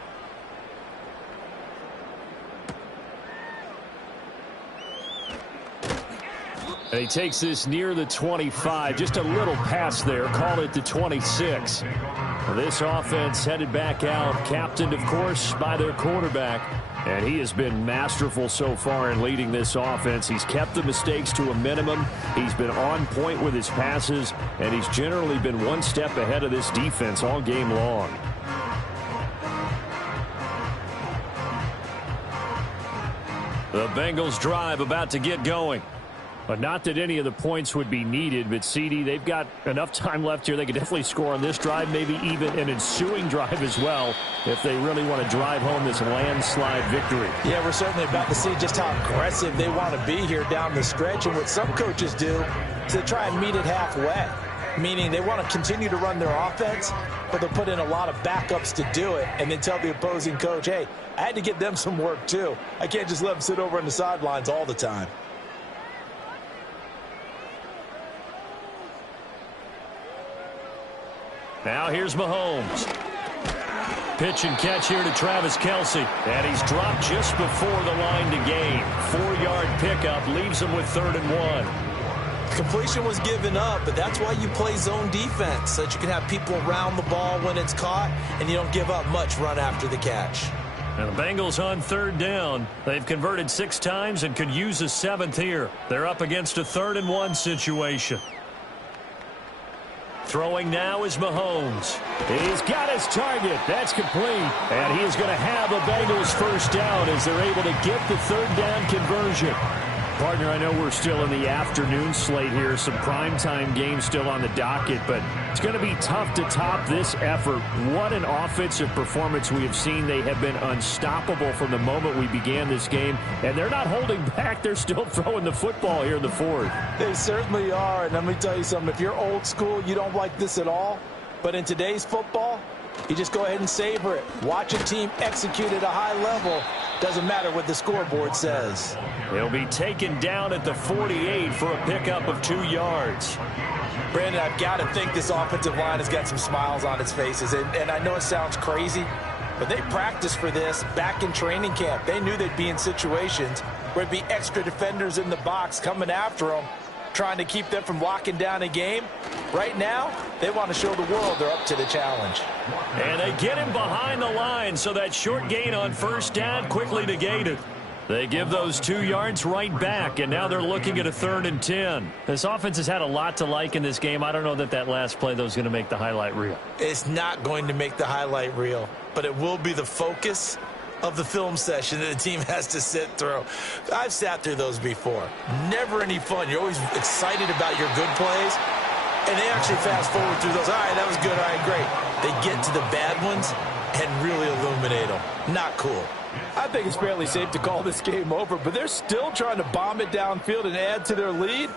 And he takes this near the 25. Just a little pass there. Call it the 26. This offense headed back out. Captained, of course, by their quarterback. And he has been masterful so far in leading this offense. He's kept the mistakes to a minimum. He's been on point with his passes. And he's generally been one step ahead of this defense all game long. The Bengals drive about to get going. But not that any of the points would be needed, but CD, they've got enough time left here. They could definitely score on this drive, maybe even an ensuing drive as well, if they really want to drive home this landslide victory. Yeah, we're certainly about to see just how aggressive they want to be here down the stretch. And what some coaches do is they try and meet it halfway, meaning they want to continue to run their offense, but they'll put in a lot of backups to do it and then tell the opposing coach, hey, I had to get them some work too. I can't just let them sit over on the sidelines all the time. Now here's Mahomes. Pitch and catch here to Travis Kelce. And he's dropped just before the line to gain. 4-yard pickup leaves him with 3rd and 1. Completion was given up, but that's why you play zone defense, so that you can have people around the ball when it's caught, and you don't give up much run after the catch. And the Bengals on 3rd down. They've converted 6 times and could use a 7th here. They're up against a 3rd and 1 situation. Throwing now is Mahomes. He's got his target. That's complete. And he is going to have a Bengals first down as they're able to get the 3rd down conversion. Partner, I know we're still in the afternoon slate here. Some primetime games still on the docket, but it's going to be tough to top this effort. What an offensive performance we have seen. They have been unstoppable from the moment we began this game, and they're not holding back. They're still throwing the football here in the 4th. They certainly are, and let me tell you something. If you're old school, you don't like this at all, but in today's football, you just go ahead and savor it. Watch a team execute at a high level. Doesn't matter what the scoreboard says. He'll be taken down at the 48 for a pickup of 2 yards. Brandon, I've got to think this offensive line has got some smiles on its faces. And I know it sounds crazy, but they practiced for this back in training camp. They knew they'd be in situations where there'd be extra defenders in the box coming after them, trying to keep them from locking down a game. Right now, they want to show the world they're up to the challenge. And they get him behind the line, so that short gain on 1st down quickly negated. They give those 2 yards right back, and now they're looking at a 3rd and 10. This offense has had a lot to like in this game. I don't know that last play, though, is going to make the highlight reel. It's not going to make the highlight reel, but it will be the focus of the film session that the team has to sit through. I've sat through those before. Never any fun. You're always excited about your good plays, and they actually fast forward through those. All right, that was good. All right, great. They get to the bad ones and really illuminate them. Not cool. I think it's fairly safe to call this game over, but they're still trying to bomb it downfield and add to their lead.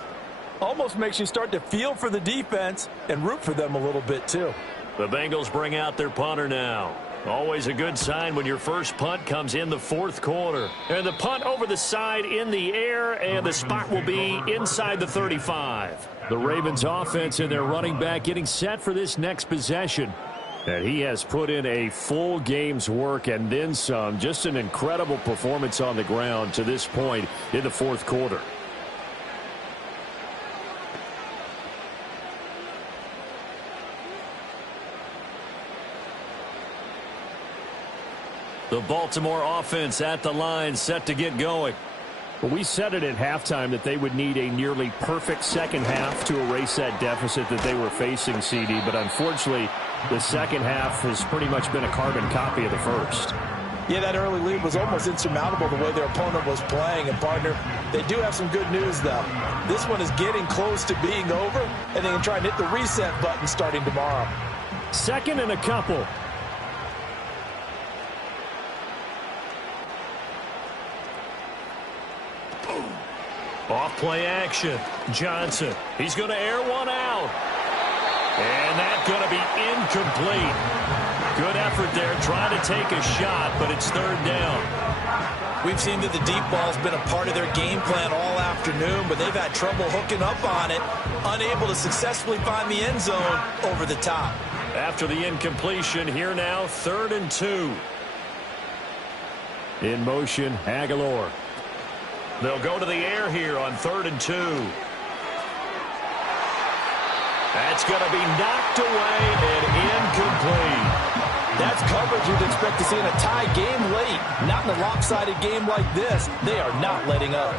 Almost makes you start to feel for the defense and root for them a little bit, too. The Bengals bring out their punter now. Always a good sign when your first punt comes in the 4th quarter. And the punt over the side in the air, and the spot will be inside the 35. The Ravens offense and their running back getting set for this next possession. And he has put in a full game's work and then some. Just an incredible performance on the ground to this point in the 4th quarter. The Baltimore offense at the line, set to get going. Well, we said it at halftime that they would need a nearly perfect second half to erase that deficit that they were facing, CD. But unfortunately, the second half has pretty much been a carbon copy of the first. Yeah, that early lead was almost insurmountable the way their opponent was playing. And, partner, they do have some good news, though. This one is getting close to being over, and they can try and hit the reset button starting tomorrow. 2nd and a couple. Off play action. Johnson. He's going to air one out. And that's going to be incomplete. Good effort there trying to take a shot, but it's 3rd down. We've seen that the deep ball has been a part of their game plan all afternoon, but they've had trouble hooking up on it, unable to successfully find the end zone over the top. After the incompletion, here now, 3rd and 2. In motion, Aguilar. They'll go to the air here on 3rd and 2. That's going to be knocked away and incomplete. That's coverage you'd expect to see in a tie game late. Not in a lopsided game like this. They are not letting up.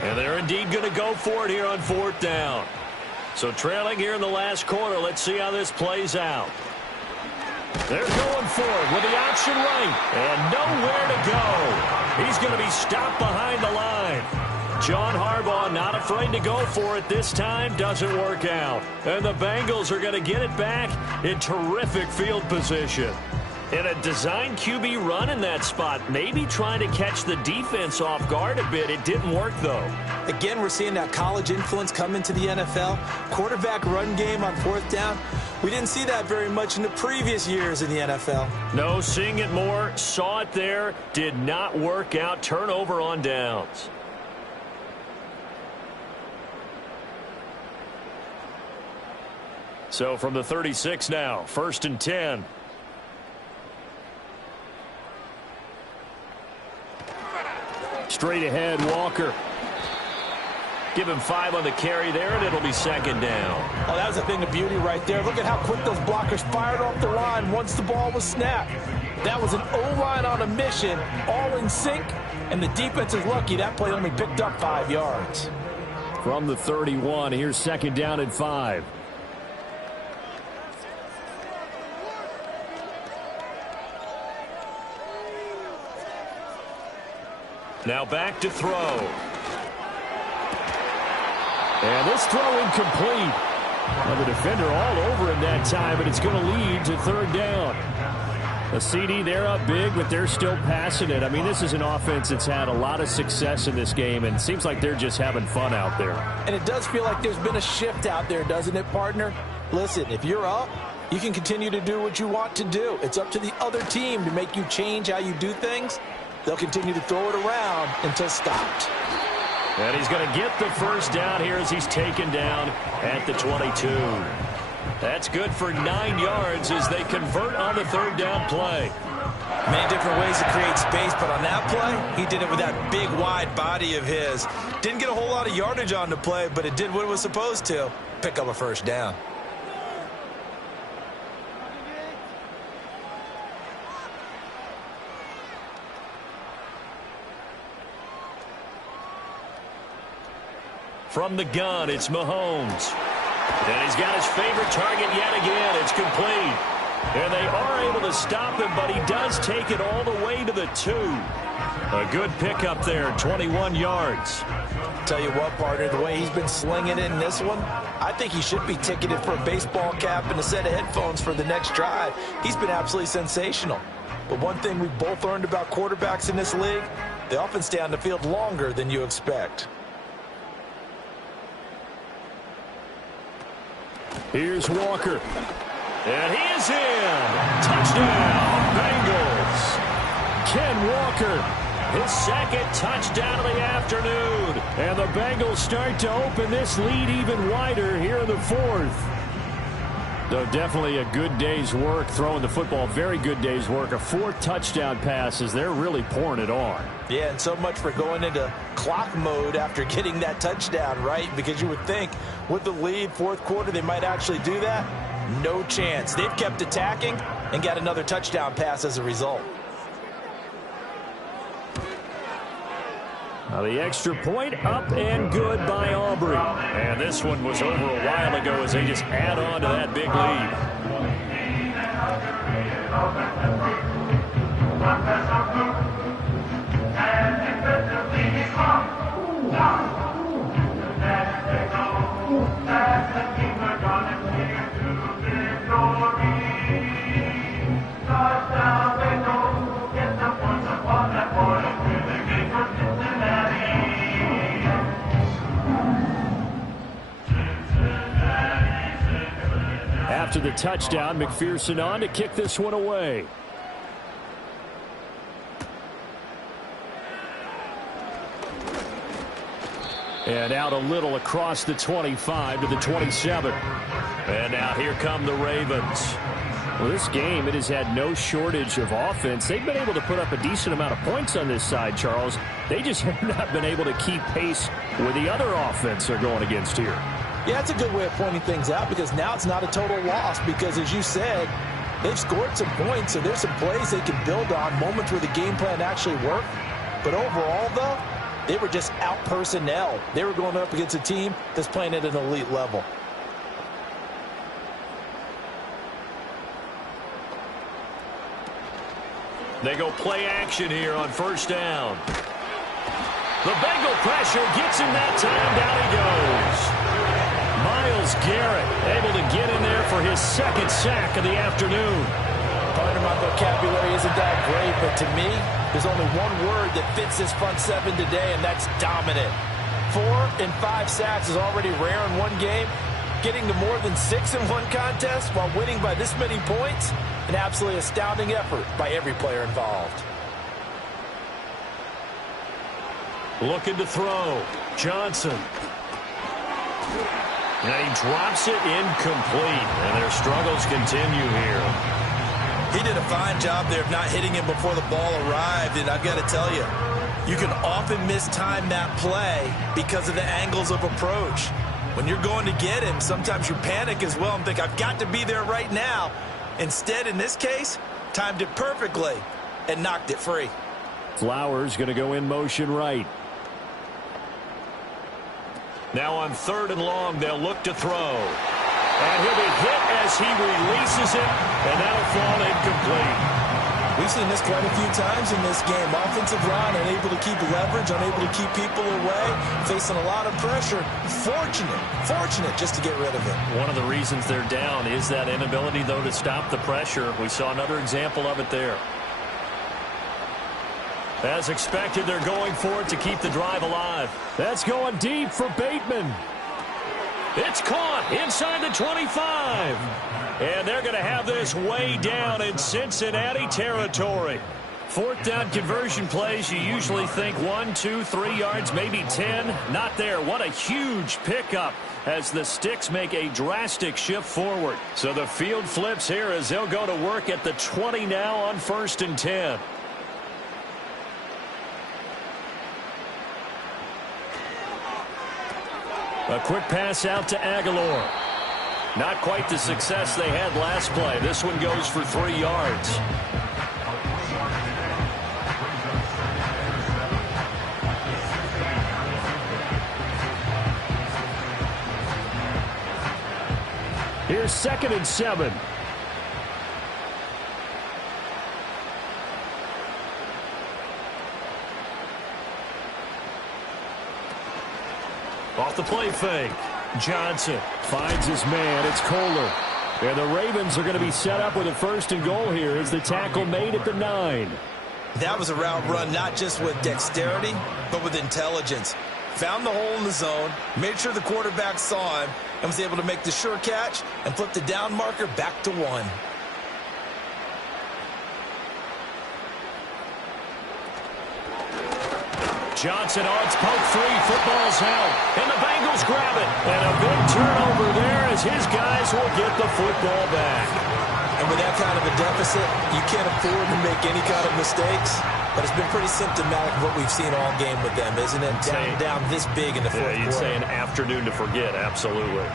And they're indeed going to go for it here on 4th down. So trailing here in the last quarter. Let's see how this plays out. They're going for it with the option right. And nowhere to go. He's going to be stopped behind the line. John Harbaugh not afraid to go for it this time. Doesn't work out. And the Bengals are going to get it back in terrific field position. In a design QB run in that spot, maybe trying to catch the defense off guard a bit. It didn't work, though. Again, we're seeing that college influence come into the NFL. Quarterback run game on 4th down. We didn't see that very much in the previous years in the NFL. No, seeing it more. Saw it there. Did not work out. Turnover on downs. So from the 36 now, 1st and 10. Straight ahead, Walker. Give him 5 on the carry there, and it'll be 2nd down. Oh, that was a thing of beauty right there. Look at how quick those blockers fired off the line once the ball was snapped. That was an O-line on a mission, all in sync, and the defense is lucky that play only picked up 5 yards. From the 31, here's 2nd down and 5. Now back to throw. And this throw incomplete. Well, the defender all over him that time, but it's going to lead to 3rd down. The CD, they're up big, but they're still passing it. I mean, this is an offense that's had a lot of success in this game, and it seems like they're just having fun out there. And it does feel like there's been a shift out there, doesn't it, partner? Listen, if you're up, you can continue to do what you want to do. It's up to the other team to make you change how you do things. They'll continue to throw it around until stopped. And he's going to get the 1st down here as he's taken down at the 22. That's good for 9 yards as they convert on the 3rd down play. Many different ways to create space, but on that play, he did it with that big, wide body of his. Didn't get a whole lot of yardage on the play, but it did what it was supposed to. Pick up a 1st down. From the gun, it's Mahomes. And he's got his favorite target yet again. It's complete. And they are able to stop him, but he does take it all the way to the 2. A good pickup there, 21 yards. Tell you what, partner, the way he's been slinging it in this one, I think he should be ticketed for a baseball cap and a set of headphones for the next drive. He's been absolutely sensational. But one thing we've both learned about quarterbacks in this league, they often stay on the field longer than you expect. Here's Walker. And he is in. Touchdown, Bengals. Ken Walker. His 2nd touchdown of the afternoon. And the Bengals start to open this lead even wider here in the 4th. So definitely a good day's work throwing the football. Very good day's work. A 4th touchdown pass as they're really pouring it on. Yeah, and so much for going into clock mode after getting that touchdown, right? Because you would think with the lead, 4th quarter, they might actually do that. No chance. They've kept attacking and got another touchdown pass as a result. Now the extra point up and good by Aubrey. And this one was over a while ago as they just add on to that big lead. After the touchdown, McPherson on to kick this one away. And out a little across the 25 to the 27. And now here come the Ravens. Well, this game, it has had no shortage of offense. They've been able to put up a decent amount of points on this side, Charles. They just have not been able to keep pace with the other offense they're going against here. Yeah, that's a good way of pointing things out because now it's not a total loss because, as you said, they've scored some points, so there's some plays they can build on, moments where the game plan actually worked. But overall, though, they were just out personnel. They were going up against a team that's playing at an elite level. They go play action here on first down. The Bengal pressure gets him that time. Down he goes. Myles Garrett able to get in there for his second sack of the afternoon. Part of my vocabulary isn't that great, but to me, there's only one word that fits this front seven today, and that's dominant. 4 and 5 sacks is already rare in one game. Getting to more than 6 in one contest while winning by this many points, an absolutely astounding effort by every player involved. Looking to throw. Johnson. And he drops it incomplete. And their struggles continue here. He did a fine job there of not hitting him before the ball arrived, and I've got to tell you, you can often mistime that play because of the angles of approach. When you're going to get him, sometimes you panic as well and think, I've got to be there right now. Instead, in this case, timed it perfectly and knocked it free. Flowers going to go in motion right. Now on 3rd and long, they'll look to throw. And he'll be hit as he releases it, and that'll fall incomplete. We've seen this quite a few times in this game. Offensive line unable to keep leverage, unable to keep people away, facing a lot of pressure. Fortunate just to get rid of it. One of the reasons they're down is that inability, though, to stop the pressure. We saw another example of it there. As expected, they're going for it to keep the drive alive. That's going deep for Bateman. It's caught inside the 25. And they're going to have this way down in Cincinnati territory. 4th down conversion plays, you usually think 1, 2, 3 yards, maybe 10. Not there. What a huge pickup as the Sticks make a drastic shift forward. So the field flips here as they'll go to work at the 20 now on 1st and 10. A quick pass out to Aguilar. Not quite the success they had last play. This one goes for 3 yards. Here's 2nd and 7. Off the play fake. Johnson finds his man. It's Kohler. And the Ravens are going to be set up with a 1st and goal here as the tackle made at the 9. That was a route run not just with dexterity, but with intelligence. Found the hole in the zone, made sure the quarterback saw him, and was able to make the sure catch and flip the down marker back to 1. Johnson odds poke free. Football's held. And the Bengals grab it. And a big turnover there as his guys will get the football back. And with that kind of a deficit, you can't afford to make any kind of mistakes. But it's been pretty symptomatic of what we've seen all game with them, isn't it? Down this big in the fourth quarter. You'd say an afternoon to forget. Absolutely.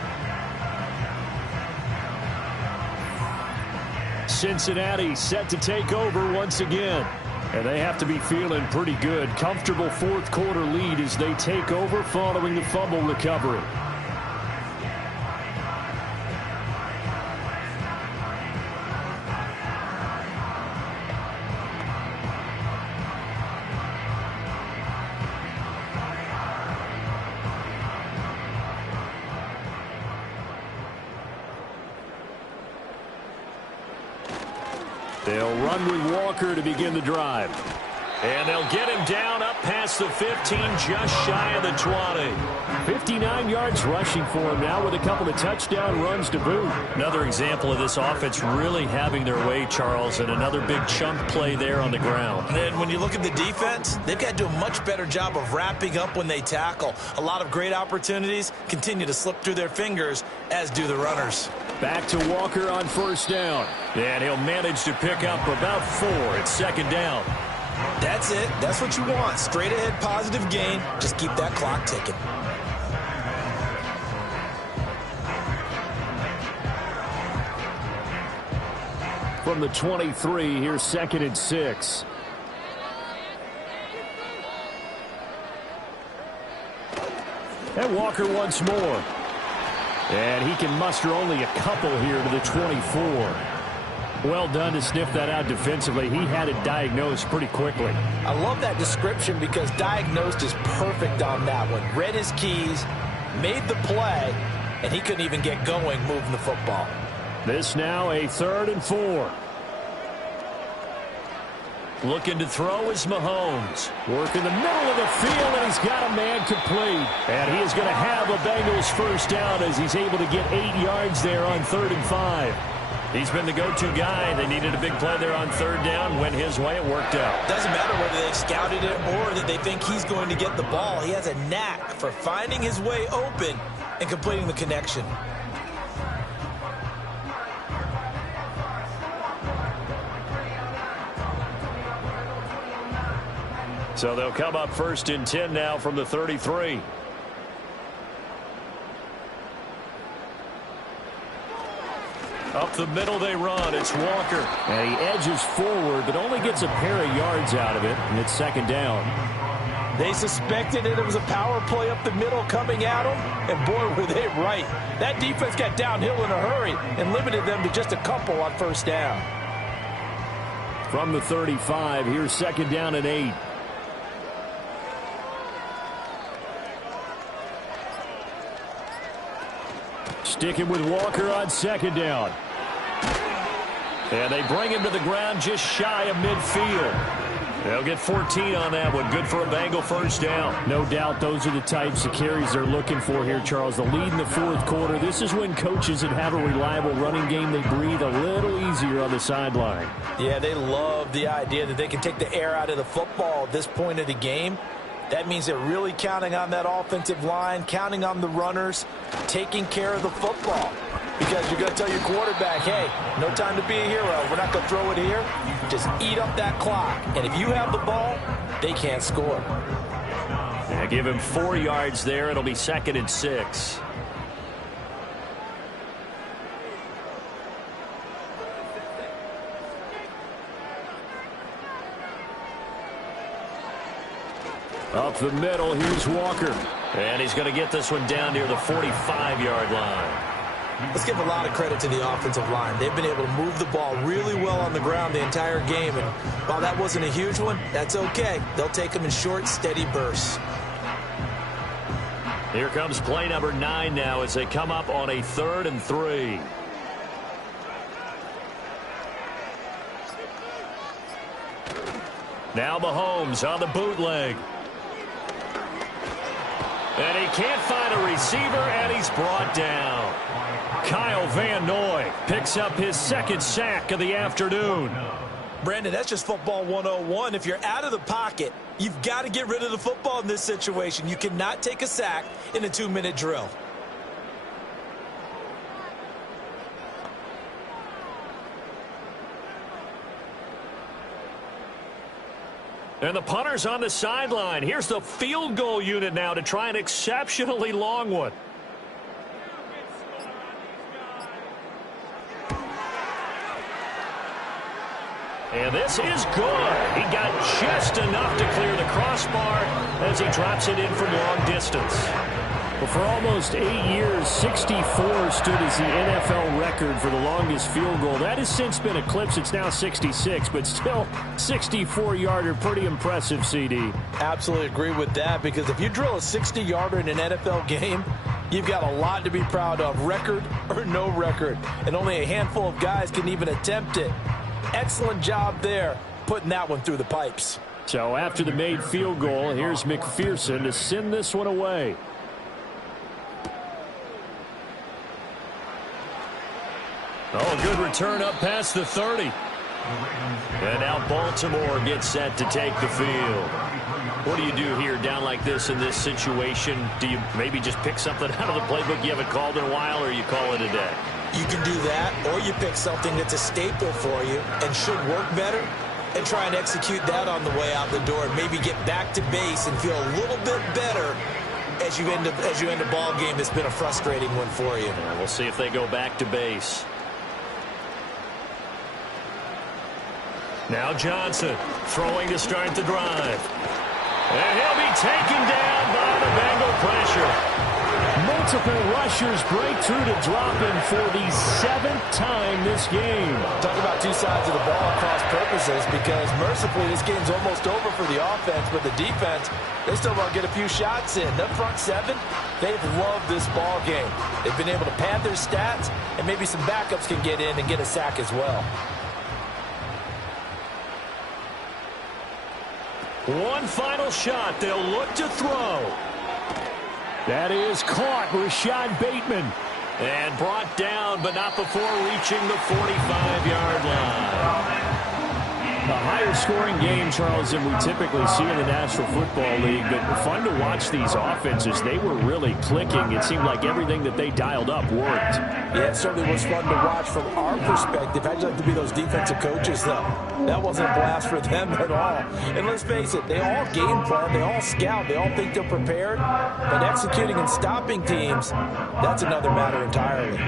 Cincinnati set to take over once again. And they have to be feeling pretty good. Comfortable 4th quarter lead as they take over following the fumble recovery. They'll run with Walker to begin the drive. And they'll get him down up past the 15, just shy of the 20. 59 yards rushing for him now with a couple of touchdown runs to boot. Another example of this offense really having their way, Charles, and another big chunk play there on the ground. And then when you look at the defense, they've got to do a much better job of wrapping up when they tackle. A lot of great opportunities continue to slip through their fingers, as do the runners. Back to Walker on first down. And he'll manage to pick up about 4 at second down. That's it. That's what you want. Straight ahead positive gain. Just keep that clock ticking. From the 23, here's 2nd and 6. And Walker once more. And he can muster only a couple here to the 24. Well done to sniff that out defensively. He had it diagnosed pretty quickly. I love that description because diagnosed is perfect on that one. Read his keys, made the play, and he couldn't even get going moving the football. This now a 3rd and 4. Looking to throw is Mahomes. Work in the middle of the field, and he's got a man complete. And he is going to have a Bengals first down as he's able to get 8 yards there on 3rd and 5. He's been the go-to guy. They needed a big play there on 3rd down. Went his way. It worked out. Doesn't matter whether they've scouted it or that they think he's going to get the ball. He has a knack for finding his way open and completing the connection. So they'll come up 1st and 10 now from the 33. Up the middle they run. It's Walker. And he edges forward, but only gets a pair of yards out of it, and it's 2nd down. They suspected it was a power play up the middle coming at them, and boy, were they right. That defense got downhill in a hurry and limited them to just a couple on 1st down. From the 35, here's 2nd down and 8. Sticking with Walker on 2nd down. And they bring him to the ground just shy of midfield. They'll get 14 on that one. Good for a Bengal first down. No doubt those are the types of carries they're looking for here, Charles. The lead in the 4th quarter. This is when coaches that have a reliable running game, they breathe a little easier on the sideline. Yeah, they love the idea that they can take the air out of the football at this point of the game. That means they're really counting on that offensive line, counting on the runners, taking care of the football. Because you're going to tell your quarterback, hey, no time to be a hero. We're not going to throw it here. Just eat up that clock. And if you have the ball, they can't score. Yeah, give him 4 yards there. It'll be 2nd and 6. Up the middle, here's Walker. And he's going to get this one down near the 45-yard line. Let's give a lot of credit to the offensive line. They've been able to move the ball really well on the ground the entire game. And while that wasn't a huge one, that's okay. They'll take them in short, steady bursts. Here comes play number 9 now as they come up on a 3rd and 3. Now Mahomes on the bootleg. And he can't find a receiver, and he's brought down. Kyle Van Noy picks up his 2nd sack of the afternoon. Brandon, that's just football 101. If you're out of the pocket, you've got to get rid of the football in this situation. You cannot take a sack in a 2-minute drill. And the punter's on the sideline. Here's the field goal unit now to try an exceptionally long one. And this is good. He got just enough to clear the crossbar as he drops it in from long distance. Well, for almost 8 years, 64 stood as the NFL record for the longest field goal. That has since been eclipsed. It's now 66, but still 64-yarder. Pretty impressive, CD. Absolutely agree with that, because if you drill a 60-yarder in an NFL game, you've got a lot to be proud of, record or no record. And only a handful of guys can even attempt it. Excellent job there, putting that one through the pipes. So after the made field goal, here's McPherson to send this one away. Oh, good return up past the 30. And now Baltimore gets set to take the field. What do you do here down like this in this situation? Do you maybe just pick something out of the playbook you haven't called in a while, or you call it a day? You can do that, or you pick something that's a staple for you and should work better and try and execute that on the way out the door and maybe get back to base and feel a little bit better as you end a ball game that's been a frustrating one for you. Yeah, we'll see if they go back to base. Now Johnson throwing to start the drive. And he'll be taken down by the Bengal pressure. Multiple rushers break through to drop him for the 7th time this game. Talk about two sides of the ball at cross purposes, because mercifully this game's almost over for the offense, but the defense, they still want to get a few shots in. The front seven, they've loved this ball game. They've been able to pad their stats, and maybe some backups can get in and get a sack as well. One final shot. They'll look to throw. That is caught. Rashad Bateman. And brought down, but not before reaching the 45-yard line. A higher scoring game, Charles, than we typically see in the National Football League, but fun to watch these offenses. They were really clicking. It seemed like everything that they dialed up worked. Yeah, it certainly was fun to watch from our perspective. How'd you like to be those defensive coaches, though? That wasn't a blast for them at all. And let's face it, they all game plan, they all scout, they all think they're prepared, but executing and stopping teams, that's another matter entirely.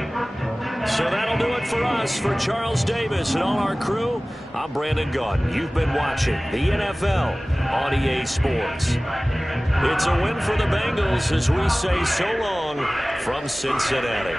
So that'll do it for us. For Charles Davis and all our crew, I'm Brandon Gaudin. You've been watching the NFL on EA Sports. It's a win for the Bengals as we say so long from Cincinnati.